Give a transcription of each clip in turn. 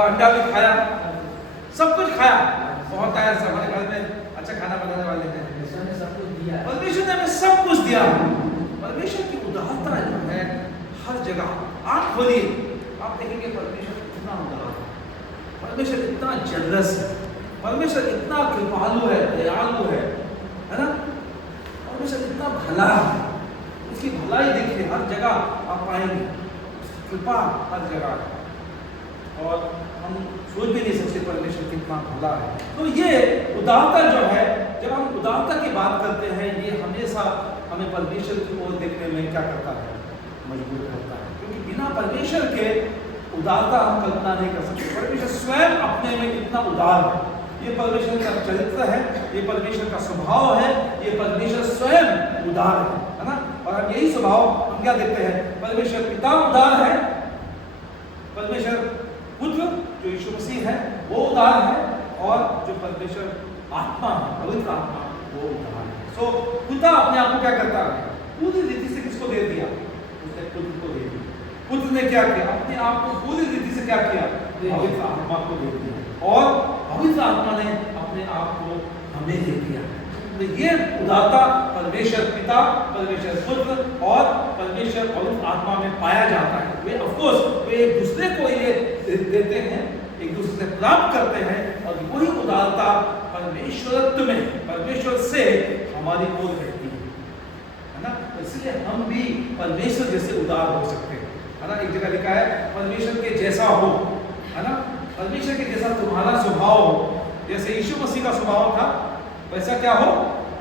अंडा भी खाया, सब कुछ खाया, बहुत आया हमारे घर में अच्छा खाना बनाने वाले हैं। परमेश्वर ने हमें सब कुछ दिया। परमेश्वर की उदारता जो है हर जगह। आंख खोलिए, आप देखेंगे परमेश्वर कितना उदार है, परमेश्वर इतना जनरस है, परमेश्वर इतना कृपालु है, दयालु है ना। परमेश्वर इतना भला है, उसकी भलाई देखिए हर जगह आप पाएंगे, कृपा हर जगह है और हम सोच भी नहीं सकते परमेश्वर कितना भला है। तो ये उदारता जो है, जब हम उदारता की बात करते हैं, ये हमेशा हमें परमेश्वर की ओर देखने में क्या करता है, मजबूर करता है। क्योंकि बिना परमेश्वर के उदारता हम कल्पना नहीं कर सकते। परमेश्वर स्वयं अपने में इतना उदार है, ये परमेश्वर का चरित्र है, ये परमेश्वर का स्वभाव है, ये परमेश्वर स्वयं उदार है ना। और हम यही स्वभाव हम क्या देखते हैं, परमेश्वर पिता उदार है, परमेश्वर पुत्र जो यीशु मसीह है वो उदार है, और जो परमेश्वर आत्मा है, पवित्र आत्मा, वो उदार है। सो पिता अपने आप को क्या करता है, पूरी रीति से किसको दे दिया, उसने पुत्र को दे दिया। पुत्र ने क्या किया, अपने आप को पूरी रीति से क्या किया, पवित्र आत्मा को दे दिया, और पवित्र आत्मा ने अपने आप को हमें दे दिया। तो ये उदारता परमेश्वर पिता, परमेश्वर पुत्र और परमेश्वर पवित्र आत्मा में पाया जाता है। वे ऑफ कोर्स वे एक दूसरे को ये देते हैं, एक दूसरे से प्राप्त करते हैं, और वही उदारता परमेश्वरत्व में, परमेश्वर से हमारी ओर रहती है ना। इसलिए हम भी परमेश्वर जैसे उदार हो सकते हैं, है ना। एक जगह लिखा है परमेश्वर के जैसा हो, है ना, परमेश्वर के जैसा तुम्हारा स्वभाव हो। जैसे यीशु मसीह का स्वभाव था वैसा क्या हो,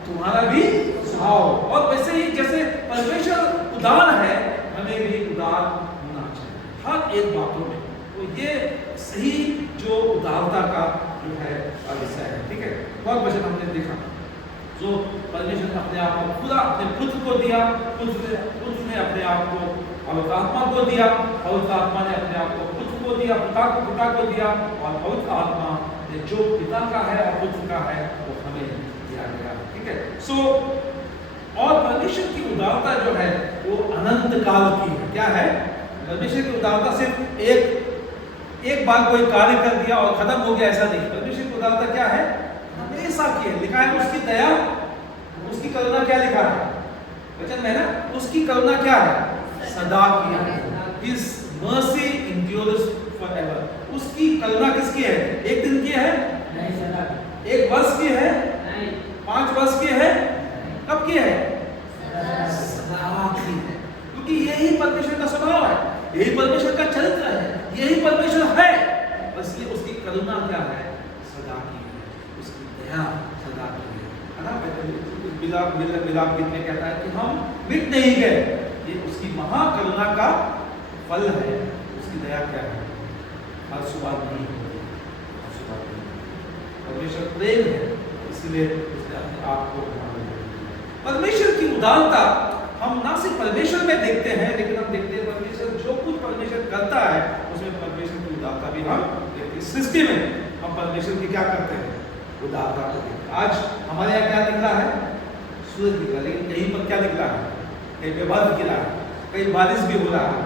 तुम्हारा भी स्वभाव। और वैसे ही जैसे परमेश्वर उदार है, हमें भी उदार होना चाहिए हर एक बातों में। तो ये सही जो उदारता का जो है विषय है, ठीक है। बहुत वचन हमने देखा जो परमेश्वर ने अपने आप को पूरा अपने पुत्र को दिया, पुत्र ने अपने आप को पवित्र आत्मा को दिया, पवित्र आत्मा ने अपने आप को पुत्र को दिया, पिता को दिया, और पवित्र आत्मा ने जो पिता का है और पुत्र का है वो हमें दिया गया, ठीक है। सो और परमेश्वर की उदारता जो है वो अनंत काल की है। क्या है, परमेश्वर की उदारता सिर्फ एक बार कोई कार्य कर दिया और खत्म हो गया, ऐसा नहीं। परमेश्वर की उदारता क्या है, हमेशा की है। लिखा है उसकी दया, उसकी करुणा क्या लिखा है वचन में ना, उसकी करुणा क्या है, सदा की है। His mercy endures forever। उसकी करुणा किसकी है, एक दिन की है नहीं, सदा। एक वर्ष की है नहीं, 5 वर्ष की है, कब की है, सदा की है। क्योंकि यही परमेश्वर का स्वभाव है, यही परमेश्वर का चरित्र है, यही परमेश्वर है। इसलिए उसकी करुणा क्या है, सदा की है, उसकी दया सदा की है ना। मिलाप गीत में कहता है कि हम मिट नहीं गए, ये उसकी महाकरुणा का फल है। उसकी दया क्या है, हर सुबह नहीं होती, हर सुबह नहीं। परमेश्वर प्रेम है, इसलिए उसने अपने आप को परमेश्वर की उदारता हम ना सिर्फ परमेश्वर में देखते हैं, लेकिन हम देखते हैं परमेश्वर जो कुछ परमेश्वर करता है उसमें परमेश्वर की उदारता भी हम देखते हैं। सृष्टि में हम परमेश्वर की क्या करते हैं, उदारता को देखते हैं। आज हमारे यहाँ क्या निकला है, सूरज निकला, लेकिन कहीं पर क्या निकला है, कहीं पे बादल गिरा है, कहीं बारिश भी हो रहा है,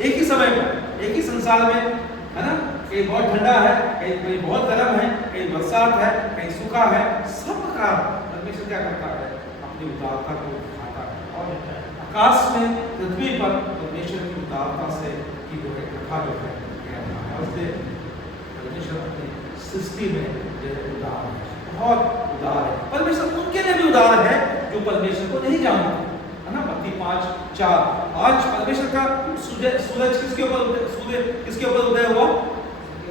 एक ही समय पर, एक ही संसार में, है ना। कहीं बहुत ठंडा है, कहीं बहुत गर्म है, कहीं बरसात है, कहीं सूखा है। सब प्रकार परमेश्वर क्या करता है, अपनी उदारता को दिखाता है। और आकाश में, पृथ्वी पर परमेश्वर की उदारता से की जो है कथा जो है परमेश्वर अपनी सृष्टि में जो है उदार है, बहुत उदार है। परमेश्वर उनके लिए भी उदार है जो परमेश्वर को नहीं जानते, है ना। मत्ती 5:4। आज परमेश्वर का सूरज किसके ऊपर उदय हुआ,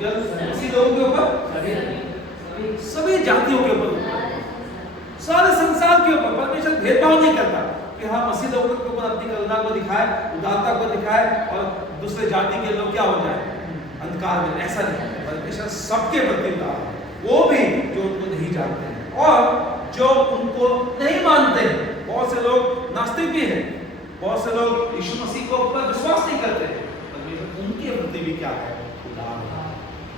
किसी लोगों के ऊपर, सभी जातियों के ऊपर, सारे संसार के ऊपर। परमेश्वर भेदभाव नहीं करता कि हाँ मसीह लोगों के ऊपर अपनी करुणा को दिखाए, उदारता को दिखाए, और दूसरे जाति के लोग क्या हो जाए, अंधकार में। ऐसा नहीं, परमेश्वर सबके प्रति उदार है, वो भी जो उनको नहीं जानते हैं और जो उनको नहीं मानते हैं। बहुत से लोग नास्तिक भी हैं, बहुत से लोग यीशु मसीह को ऊपर विश्वास नहीं करते, परमेश्वर उनके प्रति भी क्या है, उदार है।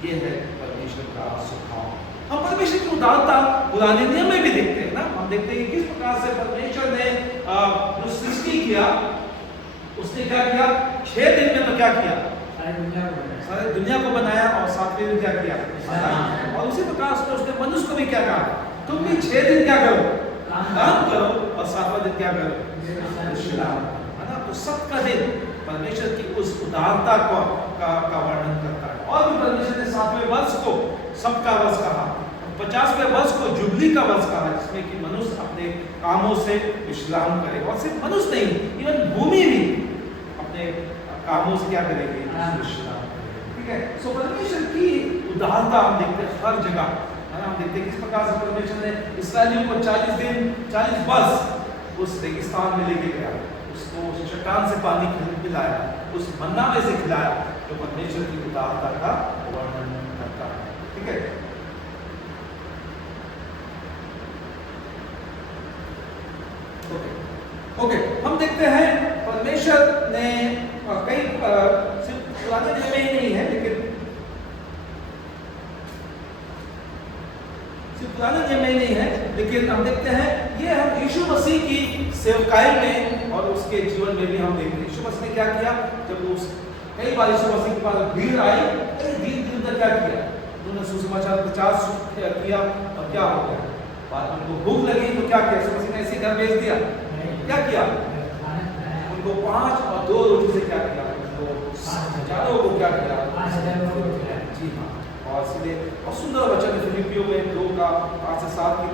ये है परमेश्वर का स्वभाव। हम परमेश्वर की उदारता पुराने नियम में भी देखते हैं ना। हम देखते हैं कि किस प्रकार से परमेश्वर ने जो सृष्टि किया, उसने क्या किया, 6 दिन में तो क्या किया, सारे दुनिया को बनाया और 7वें दिन क्या किया? और उसी प्रकार से उसने मनुष्य को भी क्या कहा? तुम भी 6 दिन क्या करो? काम करो और 7वां दिन क्या करो? विश्राम। है ना? तो 7 का दिन परमेश्वर की उस उदारता का वर्णन करता है। और भी परमेश्वर ने 7वें वर्ष को सबका वर्ष कहा, 50वें वर्ष को जुबली का वर्ष कहा, जिसमें कि मनुष्य अपने कामों से विश्राम करे। और सिर्फ मनुष्य नहीं, इवन भूमि भी अपने कामों से क्या करेगी? विश्राम करेगी। ठीक है? सो परमेश्वर की उदारता हम देखते हैं हर जगह। है ना? हम देखते हैं किस प्रकार से परमेश्वर ने इस्राएलियों को 40 दिन 40 वर्ष उस रेगिस्तान में लेके गया, उसको उस चट्टान से पानी पिलाया, उस मन्ना में से खिलाया, जो परमेश्वर की उदारता का वर्णन करता है। ठीक है? ओके, हम देखते हैं परमेश्वर ने कई सिर्फ पुराने नियम में ही नहीं है, लेकिन सिर्फ पुराने नियम में ही नहीं है, लेकिन हम देखते हैं ये हम यीशु मसीह की सेवकाई में और उसके जीवन में भी हम देखते हैं। यीशु मसीह ने क्या किया? जब उस कई बार यीशु मसीह के पास भीड़ आई, कई दिन तक क्या किया? उन्होंने सुसमाचार प्रचार किया और क्या हो गया? बाद में उनको भूख लगी तो क्या किया? यीशु मसीह ने ऐसे घर भेज दिया? क्या किया? उनको 5 और 2 रोटी से क्या किया? उनको हजारों को क्या किया? जी हाँ। और इसलिए और सुंदर वचन फिलिपियों में 2 का 5 से 7 की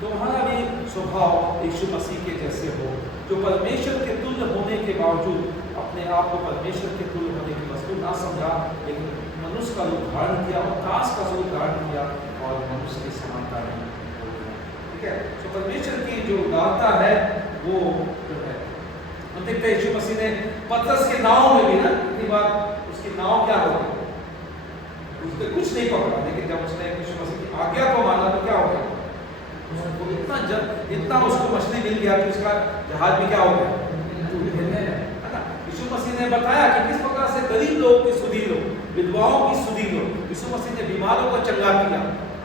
तुम्हारा भी स्वभाव यीशु मसीह के जैसे हो, जो परमेश्वर के तुल्य होने के बावजूद अपने आप को परमेश्वर के तुल्य होने की वस्तु ना समझा, लेकिन मनुष्य का रूप धारण किया और दास का स्वरूप धारण किया और मनुष्य की समानता में। ठीक है? तो परमेश्वर की जो उदारता है वो जो है, हम देखते हैं यीशु मसीह ने पतरस के नाव में भी ना इतनी बार उसकी नाव क्या हो गई? उसने कुछ नहीं पकड़ा, लेकिन जब उसने यीशु मसीह की आज्ञा को माना तो क्या हो गया? उसको इतना उसको मछली मिल गया कि उसका जहाज भी क्या हो गया? है ना? यीशु मसीह ने बताया कि किस प्रकार से गरीब लोगों की सुधि लो, विधवाओं की सुधि लो। यीशु मसीह ने बीमारों को चंगा किया,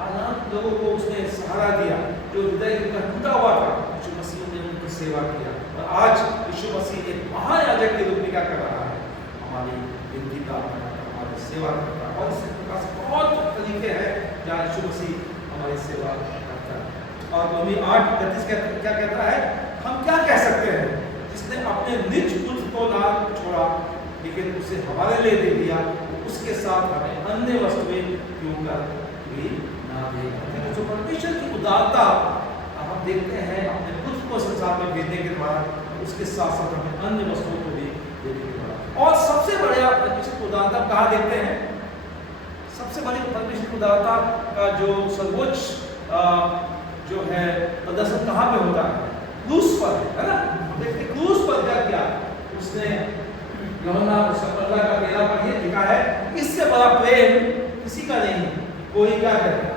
अनाथ लोगों को उसने सहारा दिया, जो हृदय का टूटा हुआ था यीशु मसीह ने उनकी सेवा किया। और आज यीशु मसीह एक महायाजक के रूप में क्या कर रहा है? हमारी विनती का हमारी सेवा करता है। और इस प्रकार से बहुत तरीके हैं जहाँ यीशु मसीह हमारी सेवा करता है। और रोमी 8:31 क्या कहता है? हम क्या कह सकते हैं? जिसने अपने निज पुत्र को ना छोड़ा लेकिन उसे हमारे लिए दे दिया, उसके साथ हमें अन्य वस्तुएं क्यों कर भी ना देगा। जो परमेश्वर की उदारता हम देखते हैं अपने पुत्र को संसार में भेजने के द्वारा, उसके साथ साथ हमें अन्य वस्तुओं को भी देने के द्वारा। और सबसे बड़ा परमेश्वर की उदारता कहाँ देखते हैं? सबसे बड़ी परमेश्वर की उदारता का जो सर्वोच्च जो है प्रदर्शन कहाँ पे होता है? क्रूस पर, है ना? देखते क्रूस पर क्या किया उसने? यूहन्ना उसका का 13 पर ये लिखा है, इससे बड़ा प्रेम किसी का नहीं, कोई क्या करे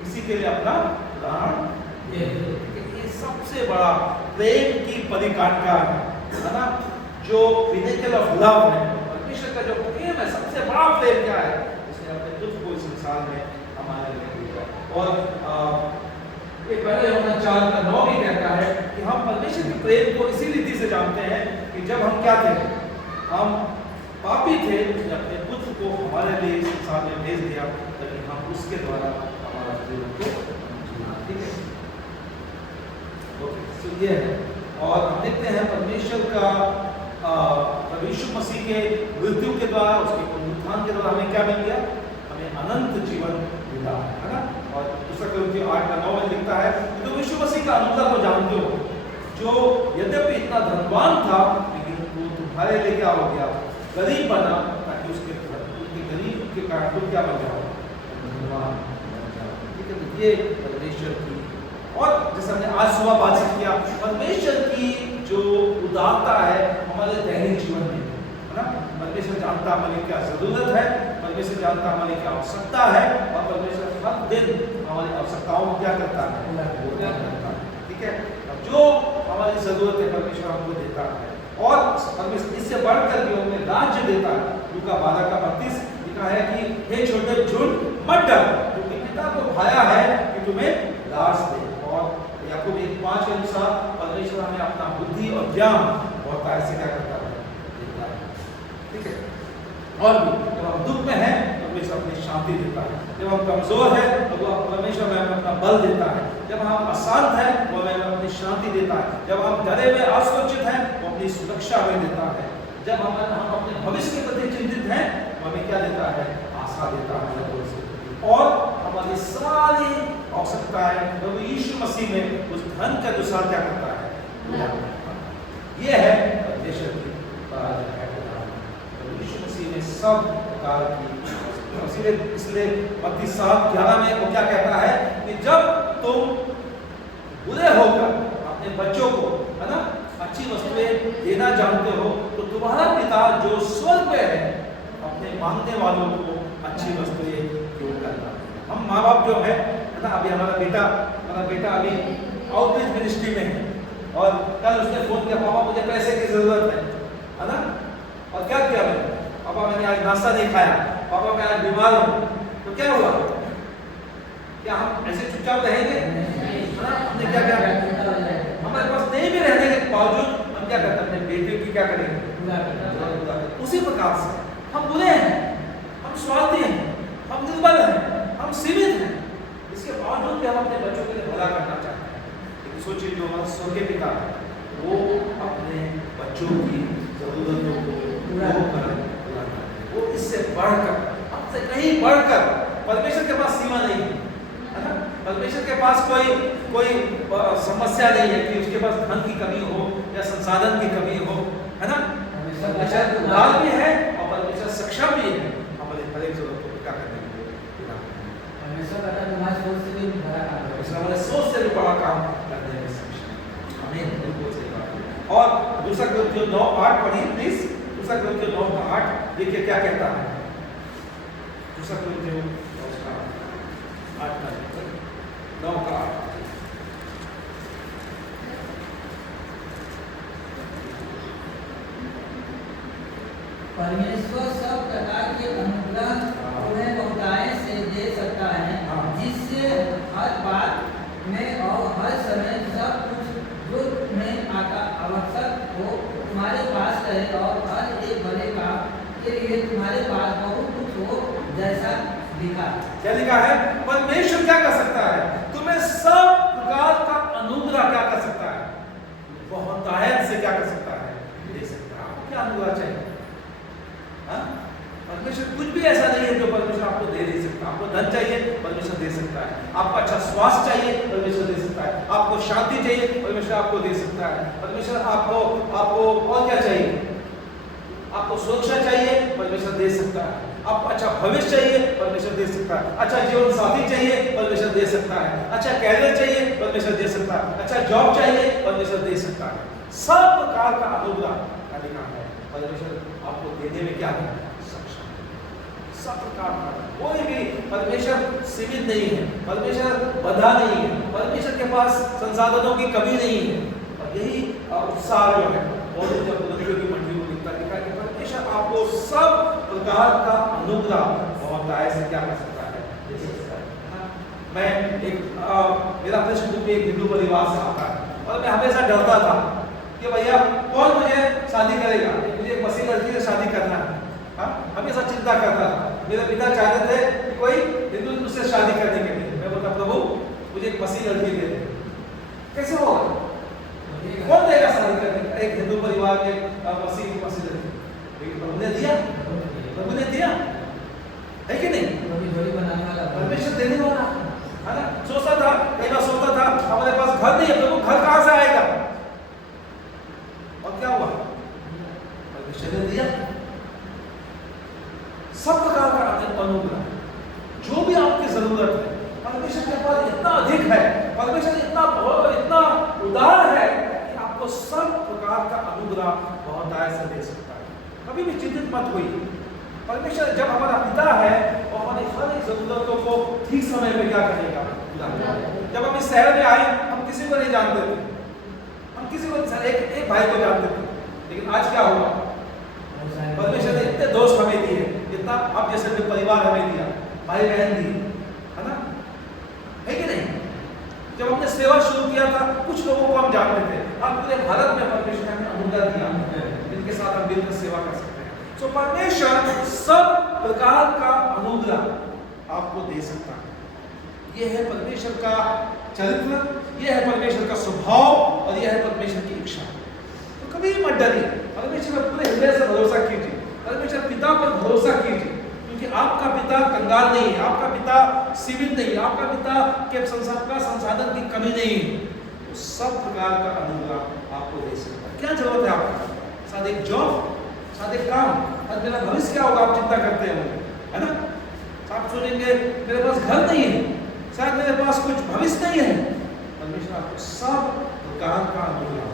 किसी के लिए अपना प्राण दे। ये सबसे बड़ा प्रेम की परिकाठा है ना? जो पिनेकल ऑफ लव है, परमेश्वर का जो प्रेम है, सबसे बड़ा प्रेम क्या है? उसने अपने पुत्र को इस संसार में हमारे लिए दिया। और ये पहले यूहन्ना 4:9 भी कहता है कि हम परमेश्वर के प्रेम को इसी रीति से जानते हैं कि जब हम क्या थे? हम पापी थे, उसने अपने पुत्र को हमारे लिए इस संसार में भेज दिया ताकि हम उसके द्वारा हमारा जीवन को जीना। ठीक है? तो ये है। और हम देखते हैं परमेश्वर का यीशु मसीह के मृत्यु के द्वारा, उसके पुनरुत्थान के द्वारा हमें क्या मिल गया? हमें अनंत जीवन मिला, है ना? और दूसरा कुरिन्थियों 8:9 में लिखता है कि तुम यीशु मसीह का अनुग्रह को जानते हो, जो यद्यपि इतना धनवान था लेकिन वो तुम्हारे लिए क्या हो गया? गरीब बना, ताकि उसके गरीब के कारण तुम क्या बन जाओ? धनवान बन जाओ। ठीक है? तो ये परमेश्वर की, और जैसे हमने आज सुबह बातचीत किया, परमेश्वर की जो उदारता है हमारे दैनिक जीवन में, है ना? परमेश्वर जानता हमारी क्या जरूरत है, परमेश्वर जानता हमारी क्या आवश्यकता है, और परमेश्वर हर दिन हमारी आवश्यकताओं को क्या करता है? पूरा करता है। ठीक है? जो हमारी जरूरत है परमेश्वर हमको देता है, और परमेश्वर इससे बढ़कर भी हमें राज्य देता है। लूका 12:32 लिखा है कि हे छोटे झुंड मत डर, क्योंकि पिता को भाया है कि तुम्हें राज दे। और याकूब 1:5 के अनुसार परमेश्वर हमें अपना बुद्धि और ज्ञान और काय से क्या करता है? देता है। ठीक है? और भी जब हम दुख में हैं तो परमेश्वर अपनी शांति देता है, जब हम कमजोर हैं तो वो परमेश्वर हमें अपना बल देता है, जब हम अशांत हैं वो हमें अपनी शांति देता है, जब हम डरे हुए असुरक्षित हैं वो अपनी सुरक्षा हमें देता है, जब हम अपने भविष्य के प्रति चिंतित हैं वो हमें क्या देता है, आशा देता है। और हमारी सारी आवश्यकताएं प्रभु यीशु मसीह में उस धन के अनुसार क्या करता है, ये है परमेश्वर की प्रभु यीशु मसीह में सब प्रकार की। इसलिए मत्ती 7:11 में वो क्या कहता है कि जब तुम बुरे होकर अपने बच्चों को, है ना, अच्छी वस्तुएं देना जानते हो तो तुम्हारा पिता जो स्वर्ग में है अपने मांगने वालों को अच्छी वस्तुएं क्यों करता है। हम माँ बाप जो है ना, अभी हमारा बेटा अभी आउटरीच मिनिस्ट्री में है और कल उसने फोन किया, पापा मुझे पैसे की जरूरत है ना, और क्या किया मैंने, पापा मैंने आज नाश्ता नहीं खाया, पापा मैं आज बीमार हूँ, तो क्या हुआ, क्या हम ऐसे चुपचाप रहेंगे? हमने क्या क्या हमारे पास नहीं भी रहने के बावजूद हम क्या करते हैं, अपने बेटे की क्या करेंगे? उसी प्रकार से हम बुरे हैं, हम स्वार्थी हैं, हम निर्बल हैं, हम सीमित हैं, इसके बावजूद भी हम अपने बच्चों के लिए भला करना चाहते हैं। लेकिन सोचिए जो हमारा स्वर्गीय पिता है वो अपने बच्चों की जरूरतों को पूरा करता है, वो इससे बढ़कर, हमसे कहीं बढ़कर, परमेश्वर के पास सीमा नहीं है ना, परमेश्वर के पास कोई समस्या नहीं है कि उसके पास धन की कमी हो या संसाधन की कमी हो, है ना, परमेश्वर उदार भी है और परमेश्वर सक्षम भी है हमारे हर एक जरूरत को क्या करने के लिए। हमारे सोच से भी बड़ा काम करने में सक्षम। आमीन, बिल्कुल सही बात। और दूसरा कोरिन्थियों 9:8 पढ़िए प्लीज, दूसरा कोरिन्थियों 9:8 देखिए क्या कहता है, दूसरा कोरिन्थियों 9:8। परमेश्वर सब प्रकार के अनुग्रह उन्हें बहुतायत से दे सकता है, जिससे हर बात में और हर समय सब कुछ जो तुम्हें आवश्यक हो तुम्हारे पास रहे, और हर एक भले काम के लिए तुम्हारे पास बहुत कुछ हो, जैसा लिखा। क्या लिखा है? परमेश्वर क्या कर सकता है? तुम्हें सब प्रकार का अनुग्रह क्या कर सकता है? बहुतायत से क्या कर सकता है? दे सकता है। आपको क्या अनुग्रह चाहिए? परमेश्वर कुछ भी ऐसा नहीं है जो परमेश्वर आपको दे नहीं सकता। आपको धन चाहिए, परमेश्वर दे सकता है। आपको अच्छा स्वास्थ्य चाहिए, परमेश्वर दे सकता है। आपको शांति चाहिए, परमेश्वर आपको दे सकता है। परमेश्वर आपको और क्या चाहिए? आपको सुरक्षा चाहिए, परमेश्वर दे सकता है। आपको अच्छा भविष्य चाहिए, परमेश्वर दे सकता है। अच्छा जीवन साथी चाहिए, परमेश्वर दे सकता है। अच्छा कैरियर चाहिए, परमेश्वर दे सकता है। अच्छा जॉब चाहिए, परमेश्वर दे सकता है। सब प्रकार का अनुग्रह का निकाल है, परमेश्वर आपको देने में क्या है? सक्षम है। सब प्रकार का, कोई भी परमेश्वर सीमित नहीं है, परमेश्वर बंधा नहीं है, परमेश्वर के पास संसाधनों की कमी नहीं है। और यही उत्साह जो है और जब पुरुषों की मंडली को लिखता है कि परमेश्वर आपको सब प्रकार का अनुग्रह बहुतायत से क्या कर सकता है? दे सकता है। मैं मेरा प्रश्न बुक में एक हिंदू परिवार से आता है और मैं हमेशा डरता था कि भैया कौन मुझे शादी करेगा, मुझे एक मसीह लड़की से शादी करना है। हमेशा चिंता करता था। मेरे पिता चाहते थे कि कोई हिंदू मुझसे शादी करने के लिए। मैं बोलता प्रभु मुझे एक मसीह लड़की दे दे। कैसे होगा? कौन देगा शादी करने? एक हिंदू परिवार में मसीह लड़की। लेकिन प्रभु ने दिया, प्रभु ने दिया, है कि नहीं? परमेश्वर देने वाला है ना। सोचता था, कई बार सोचता था हमारे पास घर नहीं है, प्रभु घर कहाँ से आएगा? और क्या हुआ? परमेश्वर ने दिया। सब प्रकार का अनुग्रह, जो भी आपकी जरूरत है, परमेश्वर के पास इतना अधिक है, परमेश्वर इतना उदार है कि आपको सब प्रकार का अनुग्रह बहुतायत से दे सकता है। कभी भी चिंतित मत होइए। परमेश्वर जब हमारा पिता है और हमारी हर एक जरूरतों को ठीक समय पे क्या करेगा? जब हम इस शहर में आए, हम किसी को नहीं जानते थे, हम किसी को एक भाई को जानते थे, लेकिन आज क्या हुआ? परमेश्वर ने इतने दोस्त हमें दिए, इतना आप जैसे भी परिवार हमें दिया, भाई बहन दिए, है ना, है कि नहीं? जब हमने सेवा शुरू किया था, कुछ लोगों को हम जानते थे, अब पूरे भारत में परमेश्वर ने हमें अनुग्रह दिया जिनके साथ हम मिलकर सेवा कर सकते हैं। तो परमेश्वर सब प्रकार का अनुग्रह आपको दे सकता है। यह है परमेश्वर का चरित्र, यह है परमेश्वर का स्वभाव और यह है परमेश्वर की इच्छा। तो कभी मत डरिए, परमेश्वर पर पूरे हृदय से भरोसा कीजिए, परमेश्वर पिता पर भरोसा कीजिए, क्योंकि आपका पिता कंगाल नहीं है, आपका पिता सीमित नहीं है, आपका पिता के संसाधन की कमी नहीं है। तो सब प्रकार का अनुग्रह आपको दे सकता है। क्या जरूरत है आपको? शायद एक जॉब, शायद एक काम, शायद मेरा भविष्य क्या होगा आप चिंता करते हैं, है ना? आप सुनेंगे मेरे पास घर नहीं है, शायद मेरे पास कुछ भविष्य नहीं है। परमेश्वर आपको सब प्रकार का अनुग्रह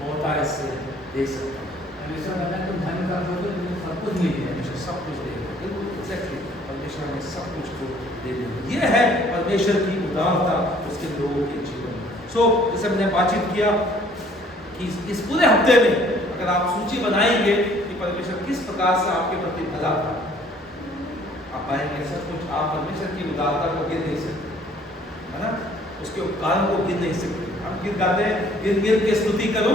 बहुतायत से दे सकता है। परमेश्वर कहता है तुम धन का हो तो तुम्हें सब कुछ मिल जाएगा। परमेश्वर सब कुछ देगा, बिल्कुल एग्जैक्टली। परमेश्वर हमें सब कुछ को दे देगा। ये है परमेश्वर की उदारता उसके लोगों के जीवन में। जैसे हमने बातचीत किया कि इस पूरे हफ्ते में अगर आप सूची बनाएंगे कि परमेश्वर किस प्रकार से आपके प्रति भला था, आप पाएंगे सब कुछ। आप परमेश्वर की उदारता को गिन नहीं सकते, है ना? उसके उपकारों को गिन नहीं सकते। हम गीत गाते हैं, गिन गिन के स्तुति करो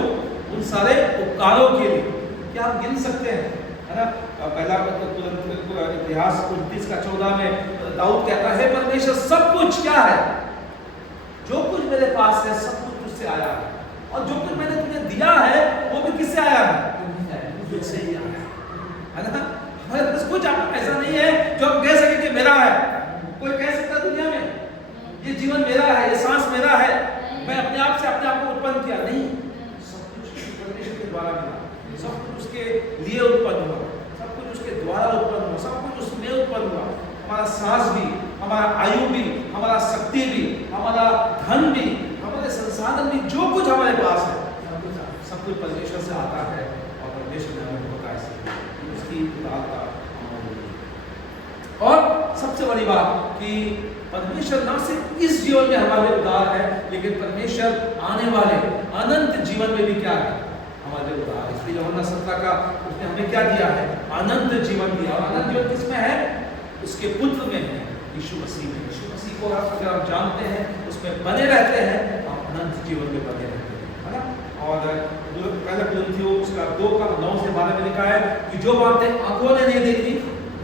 उन सारे उपकारों के लिए। क्या आप गिन सकते हैं, है ना? पहला इतिहास 29:14 में दाऊद कहता है परमेश्वर सब कुछ क्या है, जो कुछ मेरे पास है सब कुछ तुझसे आया है, और जो कुछ मैंने तुम्हें दिया है वो भी किससे आया है? तुझसे ही आया है ना? हमारे पास कुछ ऐसा नहीं है जो हम कह सके कि मेरा है। कोई कह सकता है दुनिया में ये जीवन मेरा है, ये सांस मेरा है, मैं अपने आप से अपने आप को उत्पन्न किया? नहीं, सब कुछ परमेश्वर के द्वारा मिला, सब कुछ उसके लिए उत्पन्न हुआ, सब कुछ उसके द्वारा उत्पन्न हुआ, सब कुछ उसमें उत्पन्न हुआ। हमारा सांस भी, हमारा आयु भी, हमारा शक्ति भी, हमारा धन भी, हमारे संसाधन भी, जो कुछ हमारे पास है सब कुछ परमेश्वर से आता है। और परमेश्वर ने हमें बताया उसकी उदारता। और सबसे बड़ी बात कि परमेश्वर न सिर्फ इस जीवन में हमारे उदार है, लेकिन परमेश्वर आने वाले अनंत जीवन में भी क्या है, हमारे उदार है। इसलिए यूहन्ना 17 का उसने हमें क्या दिया है? अनंत जीवन दिया। और अनंत जीवन किसमें है? उसके पुत्र में है, यीशु मसीह में। यीशु मसीह को अगर आप जानते हैं, उसमें बने रहते हैं, आप अनंत जीवन में बने रहते हैं, है ना? और पहला कुरिन्थियों उसका 2:9-12 में लिखा है कि जो बातें आंखों ने नहीं देखी,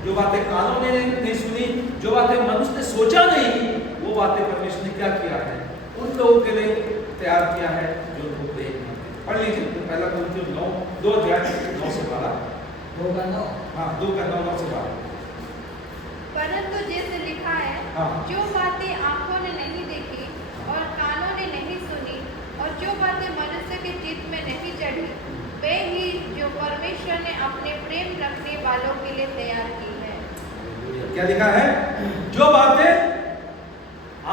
जो बातें कानों ने नहीं सुनी, जो बातें मनुष्य ने सोचा नहीं, वो बातें परमेश्वर ने क्या किया है? उन लोगों के लिए तैयार किया है जो उनको प्रेम करते हैं। पढ़ लीजिए पहला कुरिन्थियों 2:9-12। 2:9। हाँ, 2:9-12। परंतु जैसे लिखा है, जो बातें आंखों ने नहीं देखी और कानों ने नहीं सुनी और जो बातें मनुष्य के चित्त में नहीं चढ़ी, वे ही जो परमेश्वर ने अपने प्रेम रखने वालों के लिए तैयार की है। क्या लिखा है? जो बातें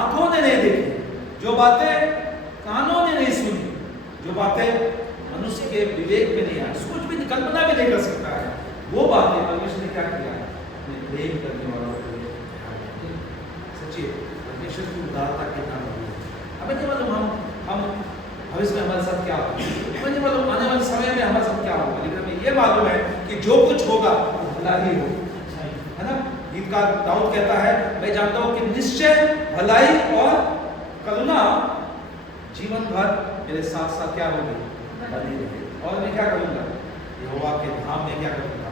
आंखों ने नहीं देखी, जो बातें कानों ने नहीं सुनी, जो बातें मनुष्य के विवेक में नहीं आई, सोच भी कल्पना भी नहीं कर सकता है, वो बातें परमेश्वर ने क्या किया है? अपने प्रेम करने वालों के लिए। सच्ची परमेश्वर की उदारता कितना बड़ी है। हमें नहीं मालूम हम भविष्य में हमारे साथ क्या होगा, हमें नहीं मालूम आने वाले समय में हमारे साथ क्या होगा, लेकिन हमें ये मालूम है कि जो कुछ होगा वो भला ही होगा, है ना? गीतकार दाऊद कहता है, मैं जानता हूँ कि निश्चय भलाई और करुणा जीवन भर मेरे साथ साथ क्या होगी? बनी रहेगी। और मैं क्या करूँगा? यहोवा के धाम में क्या करूँगा?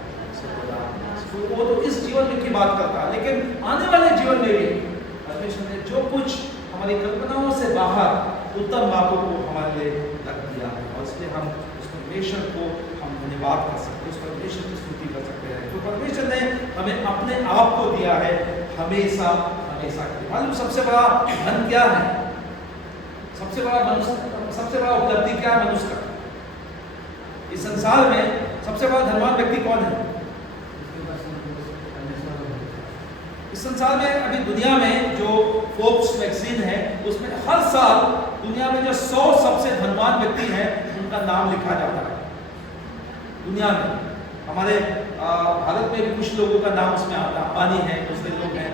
वो तो इस जीवन में की बात करता है, लेकिन आने वाले जीवन में भी परमेश्वर ने जो कुछ हमारी कल्पनाओं से बाहर उत्तम बातों को हमारे लिए रख दिया है। और इसलिए हम उस परमेश्वर को हम धन्यवाद कर सकते हैं, उस परमेश्वर की स्तुति कर सकते हैं। तो परमेश्वर ने हमें अपने आप को दिया है हमेशा हमेशा के लिए। मालूम सबसे बड़ा धन क्या है? सबसे बड़ा मनुष्य, सबसे बड़ा उपलब्धि क्या है मनुष्य का? इस संसार में सबसे बड़ा धनवान व्यक्ति कौन है? इस संसार में अभी दुनिया में जो फोर्ब्स मैगजीन है, उसमें हर साल दुनिया में जो 100 सबसे धनवान व्यक्ति हैं उनका नाम लिखा जाता है। दुनिया में हमारे भारत में भी कुछ लोगों का नाम उसमें आता है। अंबानी है, दूसरे लोग हैं,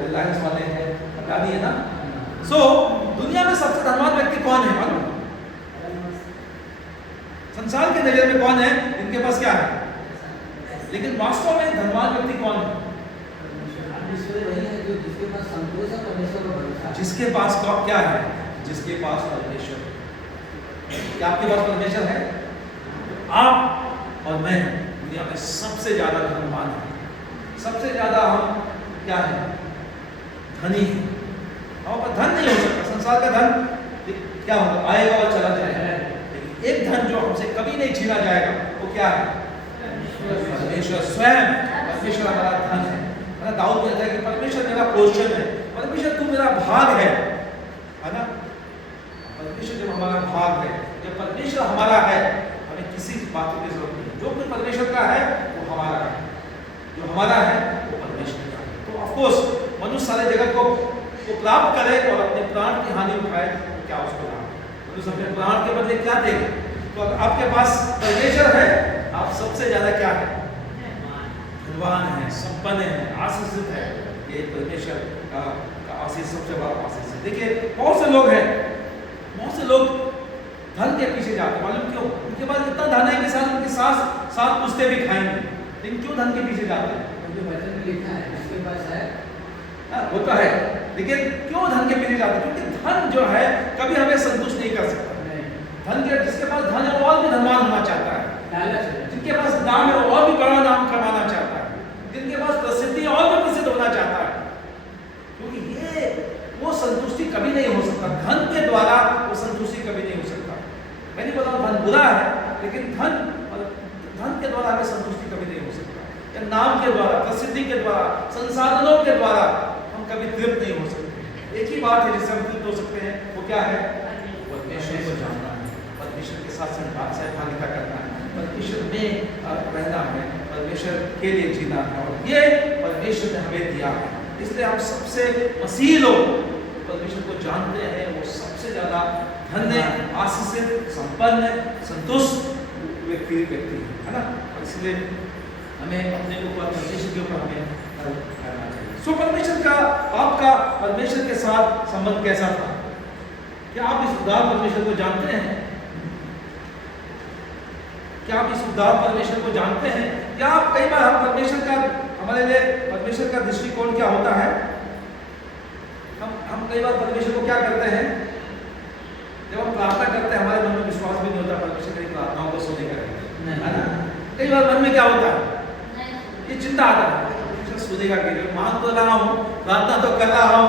रिलायंस वाले हैं, अडानी है ना। दुनिया में सबसे धनवान व्यक्ति कौन है मालूम? संसार के नजर में कौन है? इनके पास क्या है? लेकिन वास्तव में धनवान व्यक्ति कौन है? जिसके पास संतोष है, परमेश्वर पर भरोसा है। जिसके पास क्या है? जिसके पास परमेश्वर। क्या आपके पास परमेश्वर है? आप और मैं दुनिया दुनिया में सबसे ज्यादा धनवान है, सबसे ज्यादा हम क्या है, धनी है। हमारे पास धन नहीं हो सकता, संसार का धन क्या होगा, आएगा और चला जाएगा, लेकिन एक धन जो हमसे कभी नहीं छीना जाएगा वो क्या है, परमेश्वर स्वयं। परमेश्वर हमारा धन है। दाऊद कहता है कि परमेश्वर मेरा पोषण है, परमेश्वर तू मेरा भाग है ना। परमेश्वर जब हमारा भाग है, जब परमेश्वर हमारा है, हमें किसी बात की जरूरत नहीं। जो कुछ परमेश्वर का है वो हमारा है, जो हमारा है वो परमेश्वर का है। तो ऑफ कोर्स मनुष्य सारे जगत को प्राप्त करे और अपने प्राण की हानि उठाए तो क्या उसको लाभ, मनुष्य अपने प्राण के बदले क्या देगा। तो अगर आपके पास परमेश्वर है, आप सबसे ज्यादा क्या है, धनवान है, संपन्न है, आशीषित है। ये परमेश्वर का आशीष सबसे बड़ा आशीष है। देखिए बहुत से लोग हैं, बहुत से लोग धन के पीछे जाते, मालूम क्यों? उनके पास इतना धन है कि साथ उनकी साथ पुश्ते भी खाएंगे, लेकिन क्यों धन के पीछे जाते हैं? क्योंकि वचन में लिखा है जिसके पास है वो तो है, लेकिन क्यों धन के पीछे जाते हैं? क्योंकि धन जो है कभी हमें संतुष्ट नहीं कर सकता। धन के जिसके पास धन है वो और भी धनवान होना चाहता है, जिनके पास नाम है वो और भी बड़ा नाम कमाना चाहता है, जिनके पास प्रसिद्धि है और भी प्रसिद्ध होना चाहता है, क्योंकि ये वो संतुष्टि कभी नहीं हो सकता। धन के द्वारा वो संतुष्टि कभी नहीं हो सकता। मैं नहीं बोल रहा धन बुरा है, लेकिन धन के द्वारा हमें संतुष्टि कभी नहीं हो सकता। या नाम के द्वारा, प्रसिद्धि के द्वारा, संसाधनों के द्वारा हम कभी तृप्त नहीं हो सकते। एक ही बात है जिससे हम तृप्त हो सकते हैं, वो क्या है? परमेश्वर को जानना है, परमेश्वर के साथ सहभागिता करना है, परमेश्वर में रहना है, परमेश्वर के लिए जीना है, और ये परमेश्वर ने हमें दिया है। इसलिए हम सबसे मसीह लोग परमेश्वर को जानते हैं, वो सबसे ज्यादा धन्य, आशीषित, संपन्न, संतुष्ट व्यक्ति है ना। इसलिए हमें अपने ऊपर, परमेश्वर के ऊपर हमें करना चाहिए। सो परमेश्वर का, आपका परमेश्वर के साथ संबंध कैसा था? क्या आप इस उदार परमेश्वर को जानते हैं? क्या आप इस उदार परमेश्वर को जानते हैं? क्या आप, कई बार हम परमेश्वर का, हमारे लिए परमेश्वर का दृष्टिकोण क्या होता है? हम कई बार परमेश्वर को क्या करते हैं? जब हम प्रार्थना करते हैं हमारे मन में विश्वास भी नहीं होता परमेश्वर मेरी प्रार्थनाओं को सुने करेगा, है ना। कई बार मन में क्या होता है, ये चिंता आता है, परमेश्वर सुनेगा कि नहीं, मान तो रहा हूँ, प्रार्थना तो कर रहा हूँ,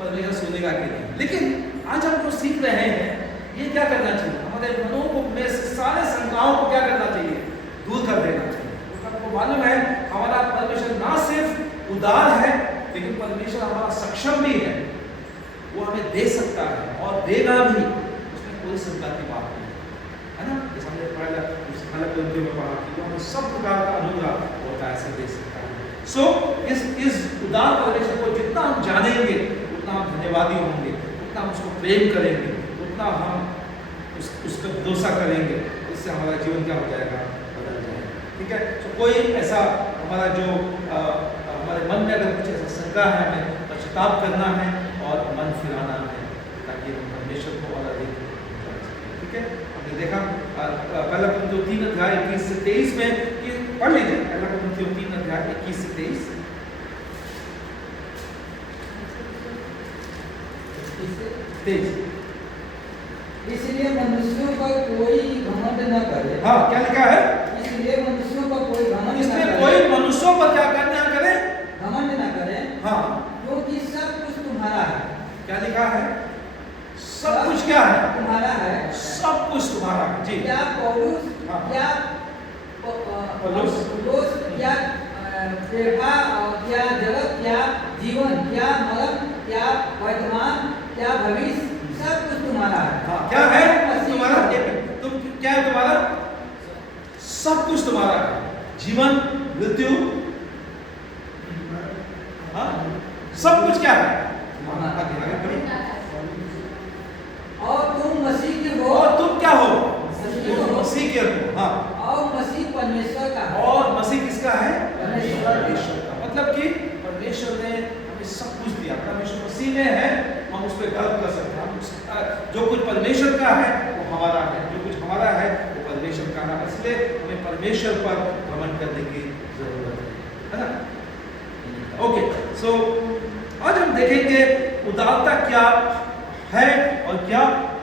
परमेश्वर सुनेगा कि नहीं। लेकिन आज हम जो सीख रहे हैं, ये क्या करना चाहिए? हमारे मनों को में सारे शंकाओं को क्या करना चाहिए? दूर कर देना चाहिए। तो आपको मालूम है हमारा परमेश्वर ना सिर्फ उदार है, लेकिन परमेश्वर हमारा सक्षम भी है, वो हमें दे सकता है और देगा भी, उसमें कोई शंका की बात नहीं है ना। जैसे हमने पहले में पढ़ा कि जो हमें सब प्रकार का अनुग्रह होता है, ऐसे दे सकता है। सो इस उदार परमेश्वर को जितना हम जानेंगे उतना हम धन्यवादी होंगे, उतना हम उसको प्रेम करेंगे, उतना हम उसका भरोसा करेंगे, इससे हमारा जीवन क्या हो जाएगा? बदल जाएगा। ठीक है। तो कोई ऐसा हमारा जो हमारे मन में अगर कुछ ऐसा शंका है, हमें पश्चाताप करना है और मन फिराना है, ताकि हम परमेश्वर को और अधिक जान सकें। ठीक है। हमने देखा पहला कुरिन्थियों 3 अध्याय 21 से 23 में, कि पढ़ लीजिए पहला कुरिन्थियों 3 अध्याय 21 से 23। इसलिए मनुष्यों पर कोई घमंड न करे। हाँ, क्या लिखा है? इसलिए मनुष्यों पर कोई घमंड न इसलिए करे। कोई मनुष्यों पर क्या करना करे? घमंड न करे। हाँ, क्योंकि सब कुछ तुम्हारा है। क्या लिखा है? सब कुछ क्या है? तुम्हारा है। सब कुछ तुम्हारा है। जी। क्या पौलुस, हाँ। क्या पौलुस, क्या कृपा, क्या जगत, क्या जीवन, क्या मरण, क्या वर्तमान, क्या भविष्य, सब कुछ तुम्हारा है। हाँ, क्या है तुम्हारा? तुम क्या है तुम्हारा? सब कुछ तुम्हारा है। जीवन, मृत्यु, हाँ, सब कुछ क्या है? और तुम मसीह के हो। और तुम क्या हो? मसीह के हो। हाँ। और मसीह परमेश्वर का है। और मसीह किसका है? परमेश्वर का। मतलब कि परमेश्वर ने हमें सब कुछ दिया। परमेश्वर मसीह में है, हम उस पर गर्व कर सकते हैं। जो कुछ परमेश्वर का है वो हमारा है, जो कुछ हमारा है वो परमेश्वर का है। इसलिए हमें परमेश्वर पर घमंड करने की जरूरत है ना। ओके, सो आज हम देखेंगे उदारता क्या है और क्या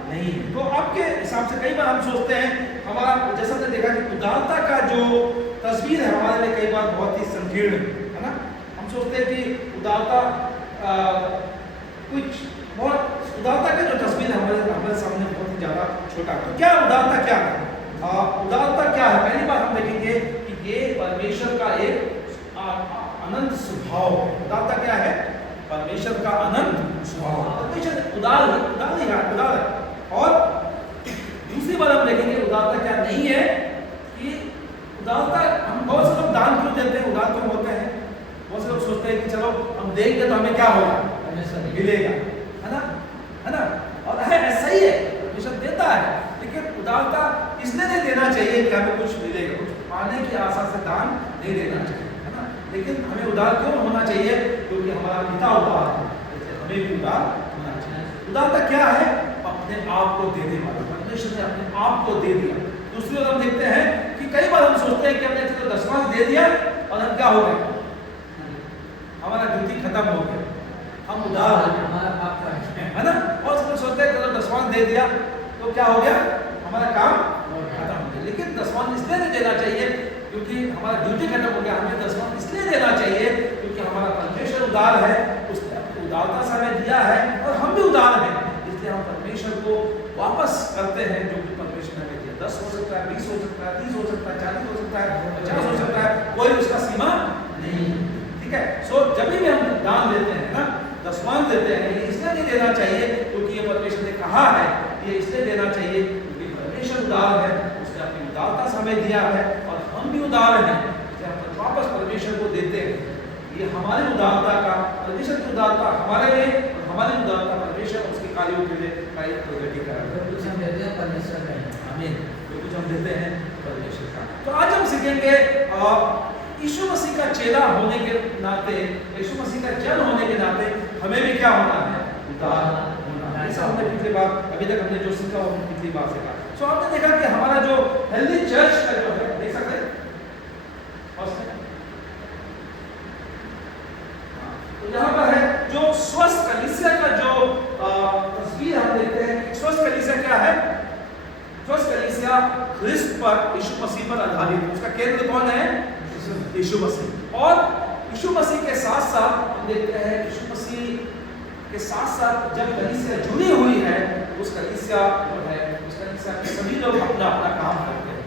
नहीं है। तो आपके हिसाब से कई बार हम सोचते हैं, हमारा जैसा हमने देखा कि उदारता का जो तस्वीर है हमारे लिए कई बार बहुत ही संकीर्ण है ना। हम सोचते हैं कि उदारता कुछ बहुत उदारता की जो तस्वीर है हमारे सामने बहुत ही ज़्यादा छोटा। तो क्या उदारता क्या है? उदारता क्या है? पहली बात हम देखेंगे कि ये परमेश्वर का एक अनंत स्वभाव है। उदारता क्या है? परमेश्वर का अनंत स्वभाव। परमेश्वर उदार है। और दूसरी बात हम देखेंगे उदारता क्या नहीं है कि उदारता हम बहुत से लोग दान क्यों देते हैं, उदार क्यों होते हैं। बहुत से लोग सोचते हैं कि चलो हम देंगे तो हमें क्या होगा, मिलेगा, है ना। और ऐसा ही है, परमेश्वर देता है, लेकिन उदारता इसलिए नहीं देना चाहिए कि हमें कुछ मिलेगा, कुछ पाने की आशा से दान नहीं देना चाहिए, है ना। लेकिन हमें उदार क्यों होना चाहिए? क्योंकि हमारा पिता उदार है, हमें भी उदार होना चाहिए। उदारता क्या है? अपने आप को देने वाला। परमेश्वर ने अपने आप को दे दिया। दूसरी ओर हम देखते हैं कि कई बार हम सोचते हैं कि हमने चलो दशमांश दे दिया और हम क्या हो गए, हमारा ड्यूटी खत्म हो गया, हम उदार हो गए, हमारा पाप है ना। और सब सोचते हैं चलो दशमांश दे दिया तो क्या हो गया, हमारा काम खत्म हो गया। लेकिन दशमांश इसलिए नहीं देना चाहिए क्योंकि हमारा ड्यूटी खत्म हो गया। हमें दशमांश इसलिए देना चाहिए क्योंकि हमारा परमेश्वर उदार है, उसने अपनी उदारता से हमें दिया है और हम भी उदार हैं, इसलिए हम परमेश्वर को वापस करते हैं जो कि परमेश्वर ने हमें दिया। 10 हो सकता है, 20 हो सकता है, 30 हो सकता है, 40 हो सकता है, 50 हो सकता है, कोई उसका सीमा नहीं, ठीक है। सो जब भी हम दान देते हैं ना, दशमांश देते हैं, ये इसलिए नहीं देना चाहिए क्योंकि ये परमेश्वर ने कहा है, ये इसलिए देना चाहिए क्योंकि परमेश्वर उदार है, उसने अपनी उदारता से हमें दिया है और हम भी उदार हैं, इसलिए हम वापस परमेश्वर को देते हैं। ये हमारी उदारता का, परमेश्वर की उदारता हमारे लिए और हमारी उदारता परमेश्वर उसके कार्यों के लिए कार्य प्रगति कर रहा है। कुछ हम देते हैं परमेश्वर का, आमीन। जो कुछ हम देते हैं परमेश्वर का। तो आज हम सीखेंगे यीशु मसीह का चेला होने के नाते, यीशु मसीह का जन होने के नाते हमें भी क्या होना है, उदार होना है। ऐसा हमने पिछली बार, अभी तक हमने जो सीखा वो पिछली बार सीखा। सो आपने देखा कि हमारा जो हेल्दी चर्च का जो है, देख सकते हैं तो यहाँ पर है जो स्वस्थ कलीसिया का जो तस्वीर हम देखते हैं। स्वस्थ कलीसिया क्या है? स्वस्थ कलीसिया ख्रिस्त पर, यीशु मसीह पर आधारित है। उसका केंद्र कौन है? यीशु मसीह। और यीशु मसीह के साथ साथ हम देखते हैं, यीशु मसीह के साथ साथ जब कलीसिया जुड़ी हुई है, उस कलीसिया जो है, उस कलीसिया में सभी लोग अपना अपना काम करते हैं।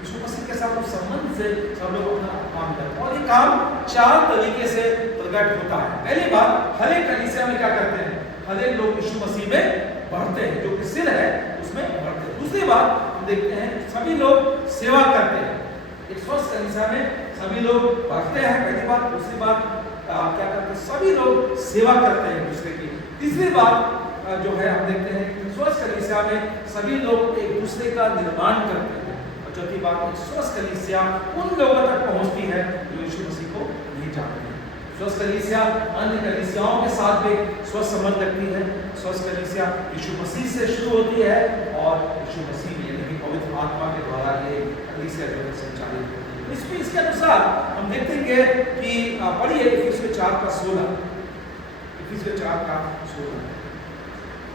यीशु मसीह के साथ उस संबंध से सब लोग अपना काम करते हैं और ये काम 4 तरीके से प्रकट होता है। पहली बात, हर एक कलीसिया में क्या करते हैं, हर एक लोग यीशु मसीह में बढ़ते हैं, जो कि सिर है उसमें बढ़ते हैं। दूसरी बात हम देखते हैं, सभी लोग सेवा करते हैं। एक स्वस्थ कलीसिया में सभी लोग बढ़ते हैं, पहली बात। दूसरी बात क्या करते हैं, सभी लोग सेवा करते हैं दूसरे की। तीसरी बात जो है हम देखते हैं, स्वस्थ कलीसिया में सभी लोग एक दूसरे का निर्माण करते हैं। और चौथी बात, स्वस्थ कलीसिया उन लोगों तक पहुंचती है जो यीशु मसीह को नहीं जानते हैं। स्वस्थ कलीसिया अन्य कलीसियाओं के साथ भी स्वस्थ संबंध रखती है। स्वस्थ कलीसिया यीशु मसीह से शुरू होती है और यीशु मसीह यानी कि पवित्र आत्मा के द्वारा ये कलीसिया जो है संचालित होती है। इसमें इसके अनुसार हम देखेंगे कि पढ़िए इफिसियों 4:16। इफिसियों 4:16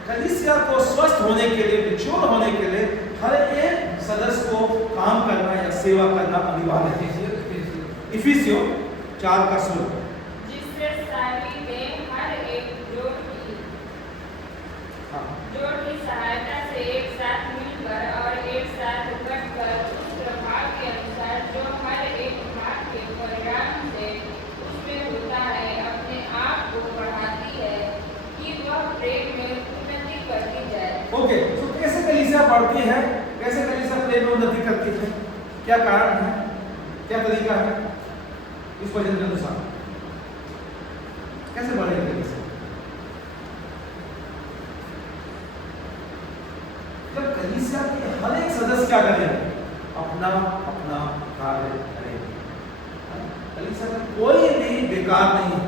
कलीसिया को स्वस्थ होने के लिए, विचूर होने के लिए हर एक सदस्य को काम करना या सेवा करना अनिवार्य है। इफिसियों 4:16 जिससे सारी में हर एक जोड़ की सहायता से एक साथ मिलकर और एक साथ बढ़कर उस प्रभाव के अनुसार जो हर एक भाग के परिणाम से उसमें होता है, अपने आप को बढ़ाती है कि वह प्रेम में उन्नति करती जाए। ओके, तो कैसे कलीसिया बढ़ती है, कैसे कलीसिया प्रेम में उन्नति करती है, क्या कारण है, क्या तरीका है? इस वचन के अनुसार कैसे बढ़ेगी कलीसिया? जब कलीसिया के हर एक सदस्य क्या करें, अपना अपना कार्य करें। कलीसिया में कोई भी बेकार नहीं है।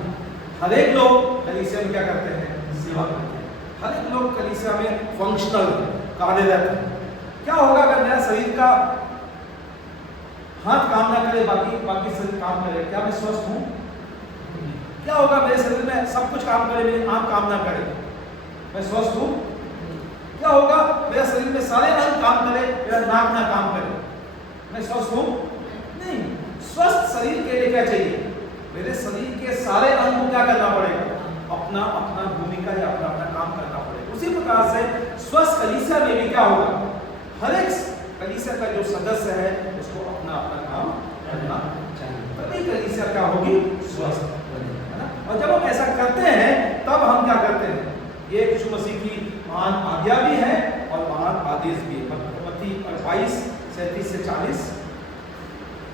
हर एक लोग कलीसिया में क्या करते हैं, सेवा करते हैं। हर एक लोग कलीसिया में फंक्शनल कार्यरत है। क्या होगा अगर मेरा शरीर का हाथ काम ना करे, बाकी शरीर काम करे, क्या मैं स्वस्थ हूँ? क्या होगा मेरे शरीर में सब कुछ काम करे, मेरी आंख काम ना करे, मैं स्वस्थ हूँ? क्या होगा मेरे शरीर में सारे अंग काम करे, मेरा नाक ना काम करे, मैं स्वस्थ हूँ? नहीं। स्वस्थ शरीर के लिए क्या चाहिए? मेरे शरीर के सारे अंग को क्या करना पड़ेगा? अपना अपना भूमिका या अपना अपना काम करना पड़ेगा। उसी प्रकार से स्वस्थ कलीसिया में भी क्या होगा? हर एक कलीसिया का जो सदस्य है उसको अपना अपना काम करना चाहिए, तभी कलीसिया क्या होगी? स्वस्थ बनेगी, है ना। और जब हम ऐसा करते हैं तब हम क्या करते हैं? ये यीशु मसीह की महान आज्ञा भी है और महान आदेश भी है। मत्ती 22:37 से 40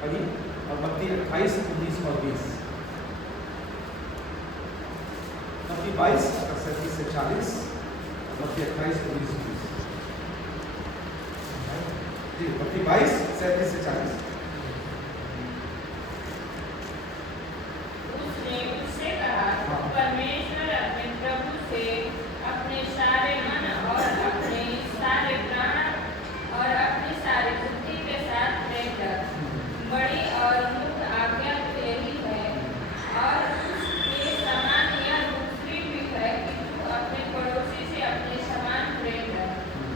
पढ़िए और मत्ती 28:19 और 20। मत्ती 22:37 से 40, मत्ती 28:19-20। जी, मत्ती 22:37 से 40। उसने उससे कहा, परमेश्वर अपने प्रभु से अपने सारे मन और अपने सारे प्राण और अपनी सारी बुद्धि के साथ प्रेम कर। बड़ी और मुक्त आज्ञा यही है, और उसके समान यह दूसरी भी है कि तू अपने पड़ोसी से अपने समान प्रेम कर।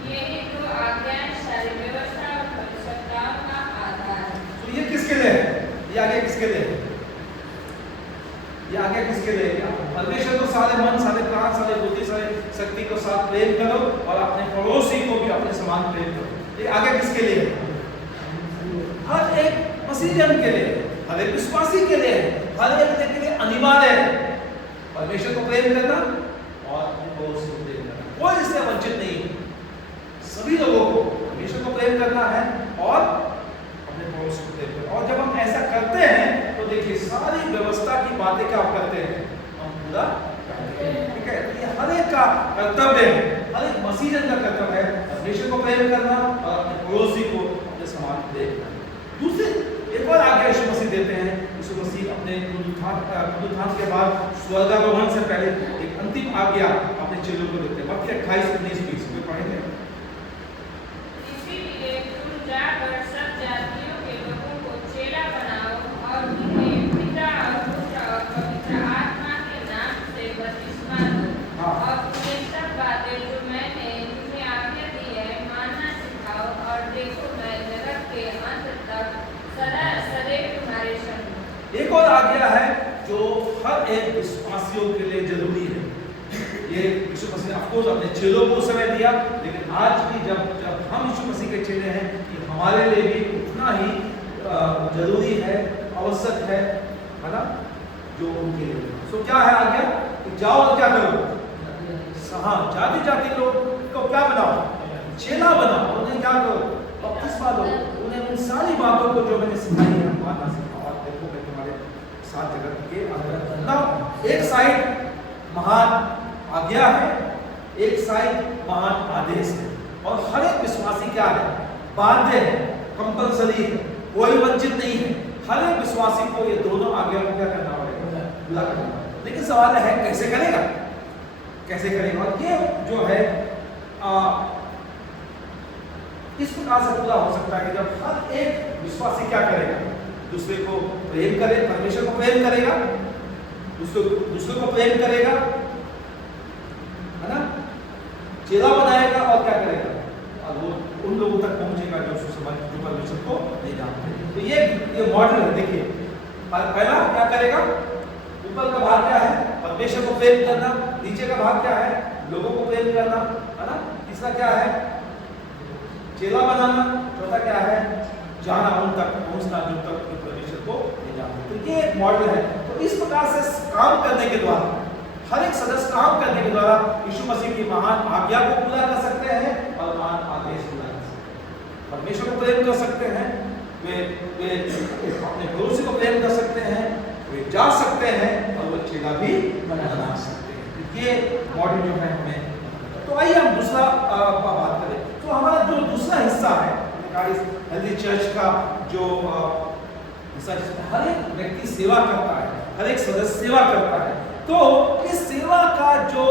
यही दो आज्ञाएं सारी व्यवस्था और भविष्यवाणियों का आधार है। तो ये किसके लिए है? ये आगे किसके लिए है? ये आगे किसके लिए है? परमेश्वर को सारे मन, सारे प्राण, सारे बुद्धि, सारे शक्ति को साथ प्रेम करो और अपने पड़ोसी को भी अपने समान प्रेम करो। ये आगे किसके लिए है? हर एक मसीहजन के लिए, हर एक विश्वासी के लिए, हर एक के लिए अनिवार्य है परमेश्वर को प्रेम करना और अपने पड़ोसी को प्रेम करना। कोई इससे वंचित नहीं है। सभी लोगों को परमेश्वर को प्रेम करना है और अपने पड़ोसी को प्रेम करना। और जब हम ऐसा करते हैं तो देखिए सारी व्यवस्था की बातें क्या करते हैं? हम पूरा करते हैं, ठीक है। तो ये हर एक का कर्तव्य है, हर एक मसीहजन का कर्तव्य है परमेश्वर को प्रेम करना और अपने पड़ोसी को अपने समान प्रेम करना। दूसरे एक और आज्ञा यीशु मसीह देते हैं। यीशु मसीह अपने पुनरुत्थान के बाद स्वर्गारोहण से पहले एक अंतिम आज्ञा अपने चेलों को देते हैं। मत्ती 28:19-20 में पढ़ेंगे। इसीलिए तुम जाकर सब जातियों के लोगों को चेला बनाओ और उन्हें पिता और पुत्र और पवित्र आत्मा के नाम से बपतिस्मा दो, और उन्हें सब बातें जो मैंने तुम्हें आज्ञा दी है मानना सिखाओ, और देखो मैं जगत के अंत तक सदा सदैव तुम्हारे संग हूँ। एक और आज्ञा है जो हर एक विश्वासियों के लिए जरूरी है। ये यीशु मसीह ने ऑफकोर्स अपने चेलों को समय दिया, लेकिन आज भी जब हम यीशु मसीह के चेले हैं, ये हमारे लिए भी उतना ही जरूरी है, आवश्यक है ना, जो उनके लिए। सो क्या है आज्ञा? कि जाओ और क्या करो? हाँ, जाति जाति लोग को क्या बनाओ? चेला बनाओ। उन्हें क्या करो? बपतिस्मा दो। उन्हें उन सारी बातों को जो मैंने सिखाई है मानना सिखाओ। और देखो मैं तुम्हारे साथ जगत के अंदर ना, एक साइड महान आज्ञा है, एक साइड महान आदेश है, और हर एक विश्वासी क्या है? बाध्य है, कंपलसरी है, कोई वंचित नहीं है। हर एक विश्वासी को ये दोनों आज्ञा को क्या करना पड़ेगा? पूरा करना पड़ेगा। लेकिन सवाल है कैसे करेगा? कैसे करेगा? और ये जो है इस प्रकार से पूरा हो सकता है कि जब हर एक विश्वासी क्या करेगा? दूसरे को प्रेम करे, परमेश्वर को प्रेम करेगा, दूसरे को प्रेम करेगा, है ना, चेला बनाएगा और क्या करेगा? और वो उन लोगों तक पहुंचेगा जो जो परमेश्वर को नहीं जानते। तो ये मॉडल है। देखिए पहला क्या करेगा? ऊपर का भाग क्या है? परमेश्वर को प्रेम करना। नीचे का भाग क्या है? लोगों को प्रेम करना, है ना। तीसरा क्या है? चेला बनाना। चौथा क्या है? जाना, उन तक पहुंचना जो तक परमेश्वर को नहीं जानते। तो ये एक मॉडल है। तो इस प्रकार से काम करने के द्वारा, हर एक सदस्य काम करने के द्वारा यीशु मसीह की महान आज्ञा को पूरा कर सकते हैं और महान आदेश पूरा कर सकते हैं। परमेश्वर को प्रेम कर सकते हैं, वे अपने पड़ोसी को प्रेम कर सकते हैं, वे जा सकते हैं और वो चेला भी बना सकते हैं। ये मॉडल जो है हमें। तो आइए हम दूसरा बात करें। तो हमारा जो दूसरा हिस्सा है हेल्दी चर्च का जो हिस्सा, जिसमें हर एक व्यक्ति सेवा करता है, हर एक सदस्य सेवा करता है। तो इस सेवा का जो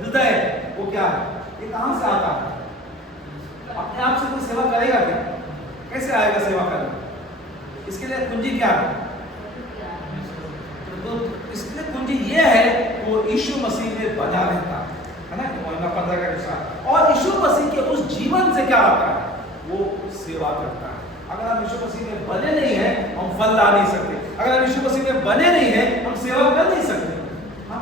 हृदय वो क्या है? ये कहां से आता है? अपने आप से कोई सेवा करेगा क्या? कैसे आएगा सेवा करना? इसके लिए कुंजी क्या है? तो इसके लिए कुंजी ये है वो यीशु मसीह में बना रहता है ना, मोहम्मद 15 का अनुसार। और यीशु मसीह के उस जीवन से क्या आता है? वो सेवा करता है। अगर हम यीशु मसीह में बने नहीं हैं हम फल ला नहीं सकते। अगर हम यीशु मसीह में बने नहीं हैं हम सेवा कर नहीं सकते। हम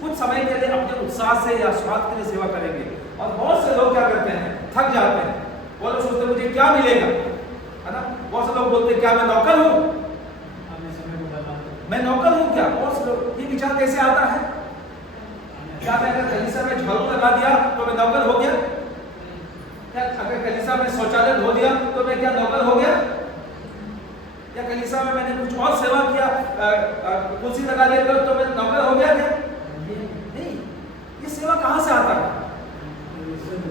कुछ समय के लिए अपने उत्साह से या स्वार्थ के लिए सेवा करेंगे। और बहुत से लोग क्या करते हैं, थक जाते हैं। वो लोग सोचते हैं मुझे क्या मिलेगा, है ना। बहुत से लोग बोलते हैं क्या मैं नौकर हूँ, मैं नौकर हूँ क्या। बहुत से लोग, ये विचार कैसे आता है, क्या मैं अगर कलीसिया में झाड़ू लगा दिया तो मैं नौकर हो गया, क्या अगर कलीसिया में शौचालय धो दिया तो मैं क्या नौकर हो गया, या कलीसिया में मैंने कुछ और सेवा किया, कुर्सी लगा दिया तो मैं नौकर हो गया क्या। नहीं, ये सेवा कहाँ से आता है,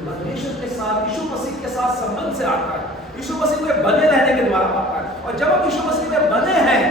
परमेश्वर के साथ, यीशु मसीह के साथ संबंध से आता है, यीशु मसीह में बने रहने के द्वारा आता है। और जब हम यीशु मसीह में बने हैं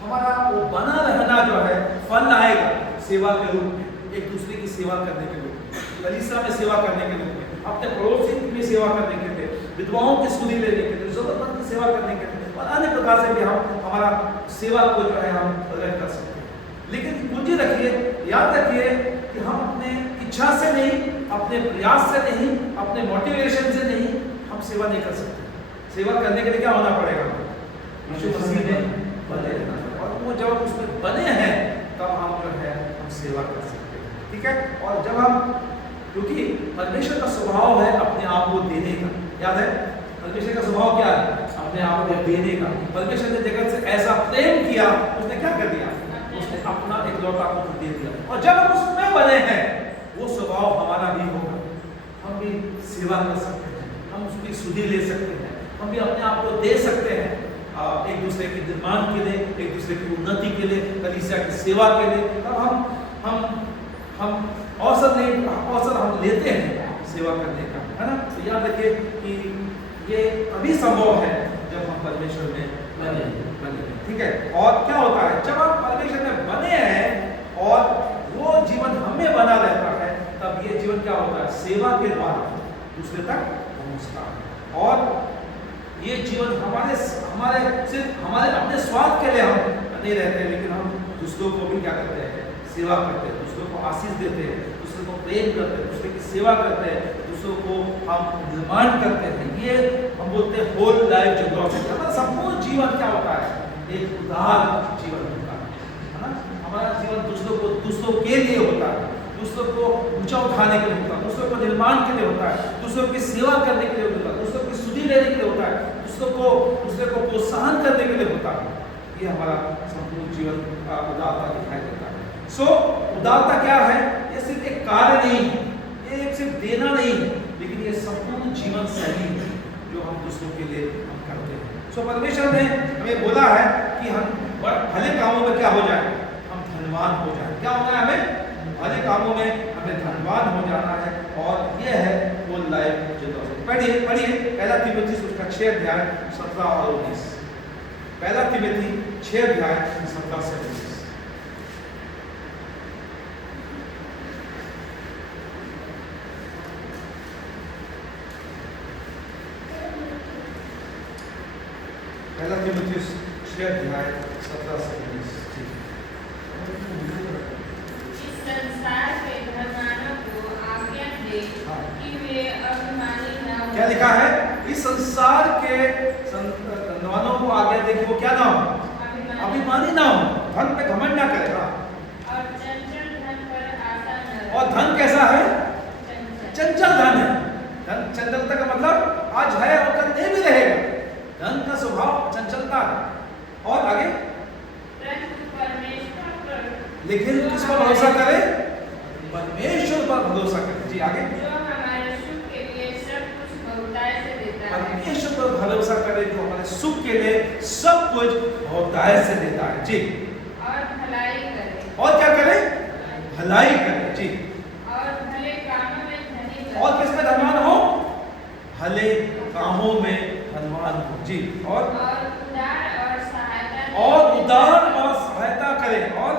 हमारा वो बना रहना जो है फल आएगा सेवा के रूप में, एक दूसरे की सेवा करने के रूप में, कलीसिया में सेवा करने के रूप में, अपने पड़ोसी की सेवा करने के लिए, विधवाओं की सुधि लेने के लिए, जरूरतमंद की सेवा करने के लिए, और अन्य प्रकार से भी हम हमारा सेवा को जो है हम प्रकट कर सकते हैं। लेकिन पूंजी रखिए, याद रखिए कि हम अपने इच्छा से नहीं, अपने प्रयास से नहीं, अपने मोटिवेशन से नहीं हम सेवा नहीं कर सकते। सेवा करने के लिए क्या होना पड़ेगा, यीशु मसीह में बने रहना, और वो जब उसमें बने हैं तब हम जो है हम सेवा कर सकते हैं। ठीक है। और जब हम, क्योंकि परमेश्वर का स्वभाव है अपने आप को देने का, याद है परमेश्वर का स्वभाव क्या है, अपने आप को देने का। परमेश्वर ने जगत से ऐसा प्रेम किया, उसने क्या कर दिया, उसने अपना इकलौता पुत्र दे दिया। और जब हम उसमें बने हैं वो स्वभाव हमारा भी होगा, हम भी सेवा कर सकते हैं, हम उसकी सुधि ले सकते हैं, हम भी अपने आप को दे सकते हैं एक दूसरे के निर्माण के लिए, एक दूसरे की उन्नति के लिए, कलीसिया की सेवा के लिए। तब हम अवसर हम लेते हैं सेवा करने का, है ना। तो याद रखिए कि ये तभी संभव है जब हम परमेश्वर में बने। ठीक है। और क्या होता है जब हम परमेश्वर में बने हैं और वो जीवन हमें बना रहता है, तब ये जीवन क्या होता है, सेवा के द्वारा दूसरे तक पहुंचता है। और ये जीवन हमारे सिर्फ हमारे अपने स्वार्थ के लिए हम नहीं रहते हैं, लेकिन हम दूसरों को भी क्या करते हैं, सेवा करते हैं, दूसरों को आशीष देते हैं, दूसरों को प्रेम करते हैं, दूसरे की सेवा करते हैं, दूसरों को हम निर्माण करते हैं। ये हम बोलते हैं होल लाइफ जनरॉसिटी। हमारा संपूर्ण जीवन क्या होता है, एक उदार जीवन होता है ना। हमारा जीवन दूसरों के लिए होता है, दूसरों को ऊंचा उठाने के लिए होता है, दूसरों को निर्माण के लिए होता है, दूसरों की सेवा करने के लिए होता है, दूसरों की सुधि लेने के लिए होता है, दूसरे को प्रोत्साहन करने के लिए होता है। ये हमारा संपूर्ण जीवन उदारता दिखाई देता है। सो उदारता क्या है, ये सिर्फ एक कार्य नहीं है, ये सिर्फ देना नहीं है, लेकिन ये संपूर्ण जीवन शैली है जो हम दूसरों के लिए हम करते हैं। सो परमेश्वर ने हमें बोला है कि हम भले कामों में क्या हो जाए, हम धनवान हो जाए। क्या होना है हमें, भले कामों में हमें धनवान हो जाना है। और ये है वो लाइफ जो पढ़िए पहला तिमोथी उसका 6 अध्याय 17 और 19। पहला तिमोथी 6 अध्याय 17 से 19। पहला तिमोथी 6 अध्याय 17 से 19। इस संसार के धनवानों को आज्ञा दे कि वे अभिमानी न हों। क्या लिखा है, इस संसार के धनवानों को आज्ञा दे कि वो क्या ना हो, अभिमानी ना हो, धन पे घमंड ना करे। और चंचल धन पर आशा न रखें। और धन कैसा है, चंचल धन है। धन चंचलता का मतलब आज है और कल नहीं भी रहेगा। धन का स्वभाव चंचलता है। और आगे, परमेश्वर पर, लेकिन किस पर भरोसा करे, परमेश्वर पर भरोसा करे। जी आगे, जो हमारे सुख के लिए सब कुछ बहुताय से देता है। परमेश्वर पर भरोसा करे जो हमारे सुख के लिए सब कुछ बहुताय से देता है। जी, और भलाई करे। और क्या करे, भलाई करे। जी, और भले कामों में धनी करे। और किसमें धनवान हो, भले कामों में धनवान हो। जी, और उदार और सहायता करें। और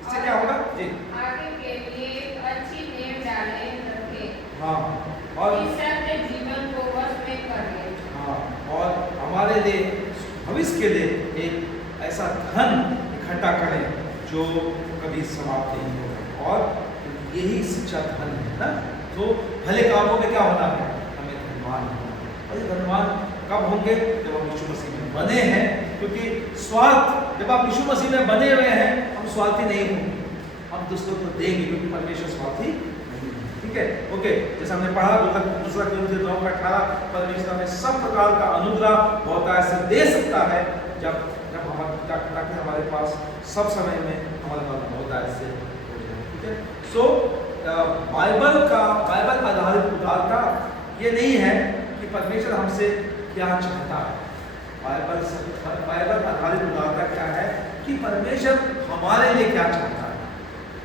इससे क्या होगा, जी आगे के लिए एक अच्छी नींव डाले रखे। हाँ, और सत्य जीवन को वश में कर ले। हाँ, और हमारे लिए भविष्य के लिए एक ऐसा धन इकट्ठा करें जो कभी समाप्त नहीं होगा। और यही सच्चा धन है ना। तो भले कामों में क्या होना है, हमें धनवान होना है। और ये धन्यवान कब होंगे? जब हम यीशु मसीह में बने हैं, क्योंकि स्वार्थ, जब आप यीशु मसीह में बने हुए हैं, हम स्वार्थी नहीं होंगे, हम दूसरों को देंगे, क्योंकि परमेश्वर स्वार्थी नहीं है। ठीक है, ओके। जैसे हमने पढ़ा दूसरा कोरिन्थियों 9:18, परमेश्वर हमें सब प्रकार का अनुग्रह बहुतायत से दे सकता है जब ताकि हमारे पास सब समय में हमारे पास बहुतायत से हो जाए। ठीक है, सो बाइबल आधारित उदारता ये नहीं है कि परमेश्वर हमसे क्या चाहता है। बाइबल आधारित उदारता क्या है कि परमेश्वर हमारे लिए क्या चाहता है,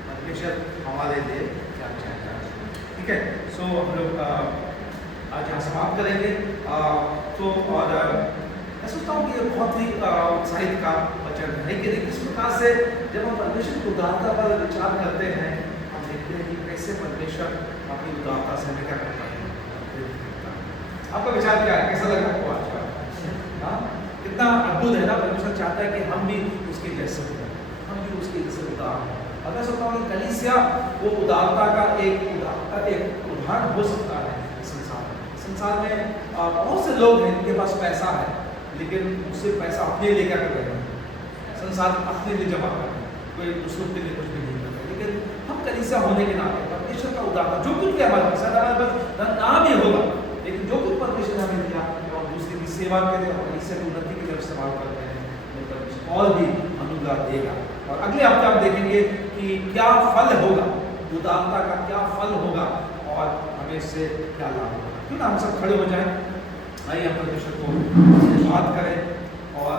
परमेश्वर हमारे लिए क्या चाहता है। ठीक है, सो हम लोग आज यहाँ समाप्त करेंगे। तो और मैं सोचता हूँ कि ये बहुत ही उत्साहित का वचन है कि किस प्रकार से जब हम परमेश्वर की उदारता पर विचार करते हैं, हम देखते हैं कि कैसे परमेश्वर अपनी उदारता से हमें क्या करता है। आपका विचार क्या है, कैसा लगा आपको आज का? कितना अद्भुत है ना, परमेश्वर चाहता है कि हम भी उसके जैसे हो, हम भी उसके जैसे उदार हों। और मैं सोचता हूँ कि कलीसिया वो उदारता का एक उदाहरण हो सकता है संसार में। बहुत से लोग हैं जिनके पास पैसा है, लेकिन उससे पैसा अपने लिए क्या कर रहे हैं, संसार अपने लिए जमा कर रहे हैं, कोई दूसरों के लिए कुछ भी नहीं कर रहे। लेकिन हम कलीसिया होने के नाते परमेश्वर का उदारता जो कुछ भी हमारे पास ना भी होगा, लेकिन जो कुछ परमेश्वर ने हमें दिया और दूसरे की सेवा के लिए और कलीसिया की उन्नति के लिए इस्तेमाल करते हैं, तो और भी अनुग्रह देगा। और अगले हफ्ते आप देखेंगे कि क्या फल होगा, उदारता का क्या फल होगा और हमें इससे क्या लाभ होगा। क्यों ना हम सब खड़े हो जाएं, आइए हम परमेश्वर को बात करें और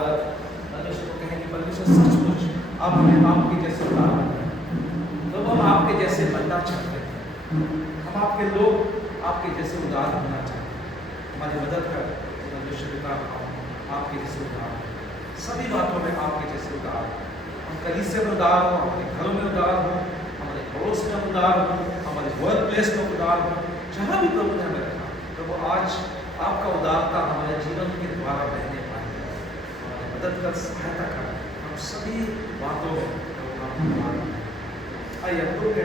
परमेश्वर को कहें कि परमेश्वर सचमुच आप हमें आपके जैसे उदार बनाएं। तो हम आपके जैसे बनना चाहते हैं, हम आपके लोग आपके जैसे उदार बनना चाहते हैं। हमारी मदद कर परमेश्वर का आपके जैसे उदार, सभी बातों में आपके जैसे उदार। हम कलीसिया में उदार हो, हमारे घरों में उदार हो, हमारे पड़ोस में उदार हो, हमारे वर्क प्लेस में उदार हो, जहाँ भी प्रभु ने हमें रखा। प्रभु आज आपका उदारता हमारे जीवन के द्वारा बहने पाए, हमारी मदद कर, सहायता कर, हम सभी बातों में आइए हम लोग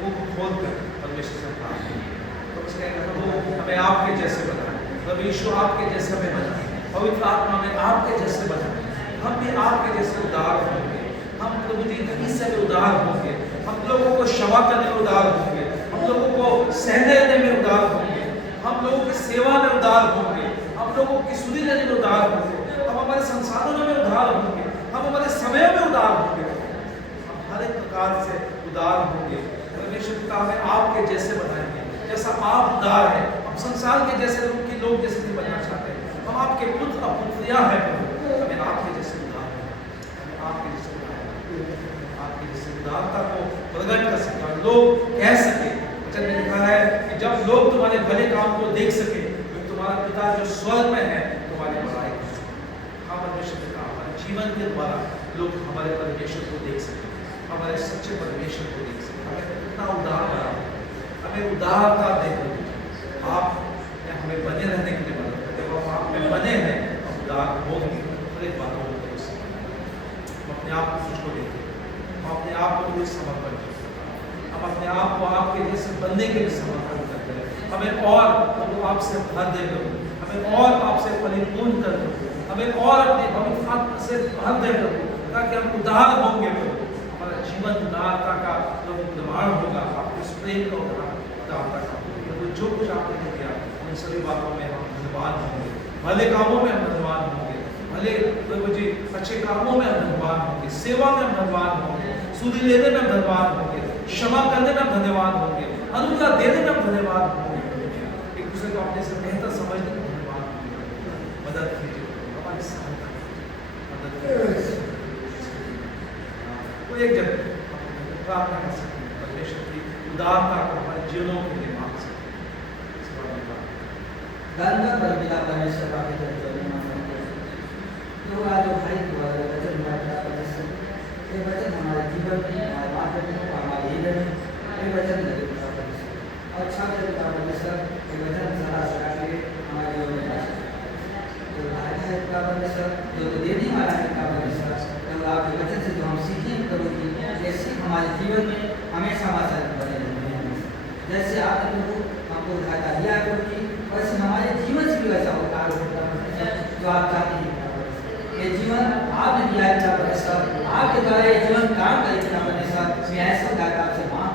मुँह खोल कर परमेश्वर से प्रार्थना करें। प्रभु हमें आपके जैसे बनाए, प्रभु यीशु आपके जैसे हमें बनाए, पवित्र आत्मा में आपके जैसे बनाए, हम भी आपके जैसे उदार होंगे। हम प्रभु जी कलीसिया में उदार होंगे, हम लोगों को क्षमा करने में उदार होंगे, हम लोगों को सहने देने में उदार होंगे, हम लोगों की सेवा में उदार होंगे, हम लोगों की सुधि लेने में उदार होंगे, हम हमारे संसाधनों में उदार होंगे, हम हमारे समय में उदार होंगे, हम हर एक प्रकार से उदार होंगे। परमेश्वर पिता हमें आपके जैसे बनाएंगे, जैसा आप उदार है। हम संसार के जैसे लोग जैसे नहीं बनना चाहते, हम आपके पुत्र और पुत्रियां हैं प्रभु, हमें आपके जैसे उदार है, हमें आपके जैसे उदार, आपके जैसे उदारता को प्रकट कर सके और लोग कह सके। वचन में लिखा है कि जब लोग तुम्हारे भले काम को देख सके, तो तुम्हारा पिता जो स्वर्ग में है तुम्हारी बड़ाई कर सके। हाँ परमेश्वर पिता, हमारे जीवन के द्वारा लोग हमारे परमेश्वर को देख सके, हमारे सच्चे परमेश्वर को देख सके। हमें कितना उदार बना, हमें उदारता देकर आप हमें बने रहने के लिए मदद करें। जब आप में बने हैं हम उदार होंगे, हर एक बातों को देख सकें। हम अपने आप को तुझको देते, हम अपने आप को तुझे समर्पण करते, हम अपने आप को आपके जैसे बनने के लिए समर्पण करते हैं। हमें और आपसे भर दे करो, हमें और आपसे परिपूर्ण कर दो, हमें और अपने पवित्र आत्मा से भर दे करो, ताकि हम उदार होंगे। हमारा जीवन उदारता का निर्माण होगा, आपके प्रेम का उदारता का। जो कुछ आपने किया उन सभी बातों में हम धन्यवाद होंगे, भले कामों में हम धन्यवाद होंगे, भले प्रभु जी अच्छे कामों में हम धन्यवाद होंगे, सेवा में हम धन्यवाद होंगे, सुधि लेने में हम धन्यवाद होंगे, क्षमा करने में हम धन्यवाद होंगे, अनुग्रह देने में हम धन्यवाद होंगे, एक दूसरे को अपने से बेहतर समझने में धन्यवाद होंगे। मदद कीजिए, हमारी सहायता मदद कीजिए। तो एक जन प्रार्थना कर सकते हैं, परमेश्वर की उदारता को हमारे जीवनों के लिए मांग सकते हैं। धन्यवाद परमपिता परमेश्वर का जो आज भाई वचन परमेश्वर, ये वचन हमारे जीवन में, हमारे मार्ग में, हमारे जीवन में ये वचन लगे और अच्छा पिता परमेश्वर, ये वचन सदा सदा के हमारे जीवन में जो भाई है पिता परमेश्वर, जो देने वाला है पिता परमेश्वर, तो आपके वचन से जो हम सीखें प्रभु जी, जैसे हमारे जीवन में हमेशा हमारे बने रहते हैं। जैसे आपने प्रभु हमको उठाता दिया प्रभु जी, वैसे हमारे जीवन से भी वैसा जो आप चाहते हैं पिता परमेश्वर। ये जीवन आपने दिया है पिता परमेश्वर, आपके द्वारा ये जीवन काम करे पिता परमेश्वर। मैं ऐसा गाता आपसे मांग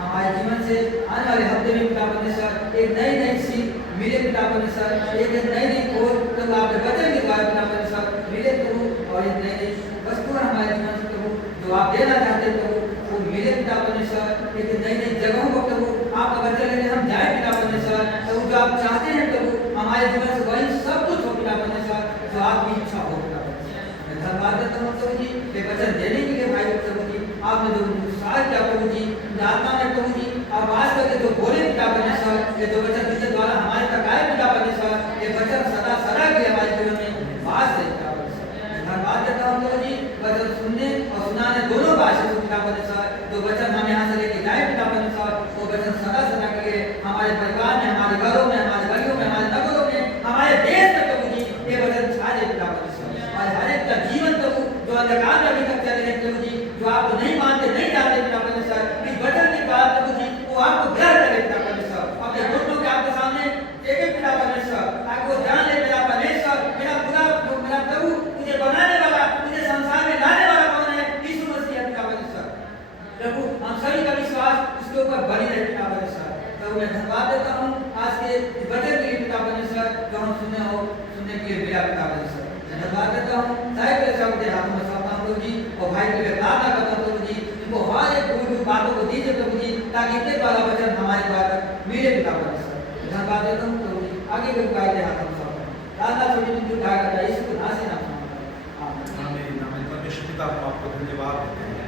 हमारे जीवन से आने वाले हफ्ते में पिता परमेश्वर एक नई सीख मिले पिता परमेश्वर, एक नई खोज प्रभु आपके वचन के द्वारा पिता परमेश्वर मिले प्रभु, और एक नई वस्तु हमारे जीवन से प्रभु जो आप देना चाहते प्रभु वो मिले पिता परमेश्वर। एक नई जगहों को प्रभु आपका वचन लेने हम जाए पिता परमेश्वर, प्रभु जो आप चाहते हैं प्रभु हमारे जीवन से वही सब कुछ हो पिता परमेश्वर जो आपकी इच्छा हो पिता परमेश्वर। मैं धन्यवाद देता हूँ प्रभु जी ये वचन देने के लिए भाई प्रभु जी आपने जो उत्साह किया प्रभु जी आत्मा में प्रभु जी आप आज करके जो बोले पिता परमेश्वर, ये जो वचन जिसके द्वारा हमारे तक आए पिता परमेश्वर, ये वचन सदा सदा के हमारे जीवन में वास है पिता परमेश्वर। धन्यवाद देता हूँ प्रभु जी वचन सुनने और सुनाने दोनों भाषा से पिता परमेश्वर, जो वचन हम यहाँ से लेके जाए पिता परमेश्वर वो वचन सदा सदा के लिए हमारे परिवार में, हमारे घरों में, हमारे गलियों में, हमारे नगरों में, हमारे देश में प्रभु जी ये वचन छा जाए पिता परमेश्वर। और हर एक का जीवन प्रभु जो अंधकार में अभी तक चले हैं प्रभु जी, जो आपको नहीं मानते नहीं जानते पिता परमेश्वर, इस वचन के बाद प्रभु जी वो आपको ग्रहण करे पिता परमेश्वर, अपने घुटनों के आपके सामने टेके पिता परमेश्वर, ताकि वो जान ले मेरा परमेश्वर, मेरा खुदा, मेरा प्रभु, मुझे बनाने वाला, मुझे संसार में लाने वाला कौन है? यीशु मसीह है पिता परमेश्वर। प्रभु हम सभी का विश्वास उसके ऊपर बनी रहे पिता परमेश्वर। प्रभु मैं धन्यवाद देता हूँ आज के वचन के लिए पिता परमेश्वर जो हम सुनने के लिए मिला पिता परमेश्वर। धन्यवाद देता हूँ साहिब के सबके हाथों में सौंपता हूँ प्रभु जी, और भाई के लिए प्रार्थना करता हूँ प्रभु जी, इनको हर एक कोई बातों को दीजिए प्रभु जी, ताकि इनके द्वारा वचन हमारे द्वारा मिले पिता परमेश्वर। धन्यवाद देता हूँ प्रभु जी, आगे भी भाई के हाथों में सौंपता हूँ। प्रार्थना छोटी सी उठा करता है इसको ना से ना आमीन आमीन। परमेश्वर पिता हम आपको धन्यवाद देते हैं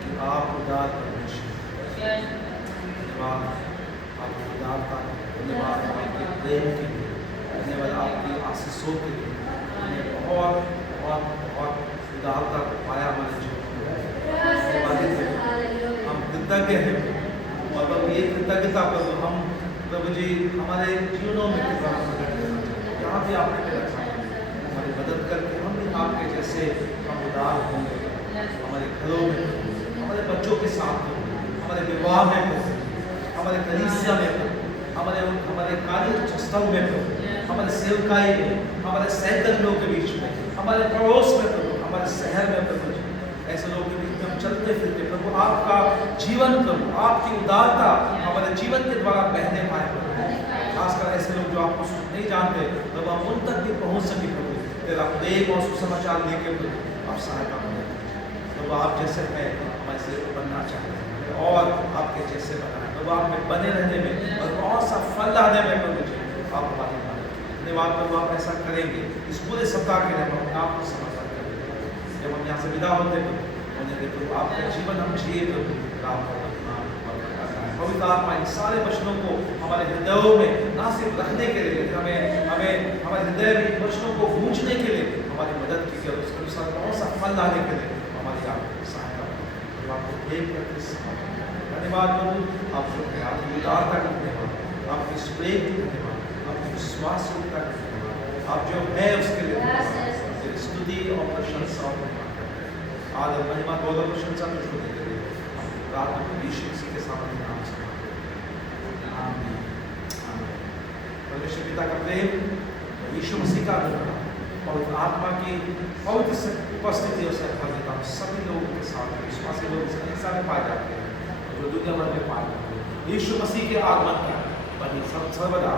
कि आप उदार परमेश्वर, धन्यवाद आपकी उदारता, धन्यवाद आपके प्रेम के लिए, धन्यवाद आपकी आशीषों के लिए, बहुत बहुत बहुत उदारता को पाया हमारे जीवन में। हम कृतज्ञ हैं और प्रभु ये कृतज्ञता प्रभु हम प्रभु जी हमारे जीवनों में यहाँ भी आपने मेरा रखा हमारी मदद करके हम भी आपके जैसे हम उदार होंगे, हमारे घरों में, हमारे बच्चों के साथ, हमारे विवाह में, हमारे कलीसिया में, हमारे कार्यस्थल में, हमारे सेवकाई में, हमारे सहकर्मियों के बीच में, हमारे पड़ोस में प्रभु, हमारे शहर में प्रभु, ऐसे लोगों के बीच में हम चलते फिरते प्रभु आपका जीवन प्रभु आपकी उदारता हमारे जीवन के द्वारा बहने पाए प्रभु। खासकर ऐसे लोग जो आपको नहीं जानते प्रभु हम उन तक भी पहुँच सके प्रभु, तेरा प्रेम और सुसमाचार लेके प्रभु आप सहायता करें प्रभु। आप जैसे हैं हम ऐसे बनना चाहते हैं और आपके जैसे बनाए प्रभु, आप में बने रहने में और बहुत सा फल लाने में प्रभु जी आप हमारी मदद। धन्यवाद प्रभु आप ऐसा करेंगे इस पूरे सप्ताह के लिए हम अपने आप को समर्पण करेंगे। जब हम यहाँ से विदा होते प्रभु आपका जीवन हम जिए प्रभु आपका पवित्र आत्मा इन सारे वचनों को हमारे हृदयों में ना सिर्फ रखने के लिए हमें हमारे हृदय में इन वचनों को गूंजने के लिए हमारी मदद कीजिए और उसके अनुसार बहुत सा फल लाने के लिए हमारी आपकी सहायता करें। आपको एक धन्यवाद प्रभु, आप जो है आपकी उदारता का धन्यवाद, आपकी प्रेम की धन्यवाद, आपकी विश्वास योग्यता का धन्यवाद, आप जो है उसके लिए धन्यवाद, स्तुति और प्रशंसा और धन्यवाद करते हैं। आदर महिमा गौरव प्रशंसा तुझको देते हुए प्रार्थना को यीशु मसीह के सामने नाम से आमीन आमीन। परमेश्वर पिता का प्रेम, यीशु मसीह का अनुग्रह, पवित्र आत्मा की पवित्र उपस्थिति और सहभागिता सभी लोगों के साथ विश्वासी लोग हिस्सा में पाए जाते हैं जो दुनिया भर में पाए जाते हैं। यीशु मसीह के आगमन का बनी सर्वदा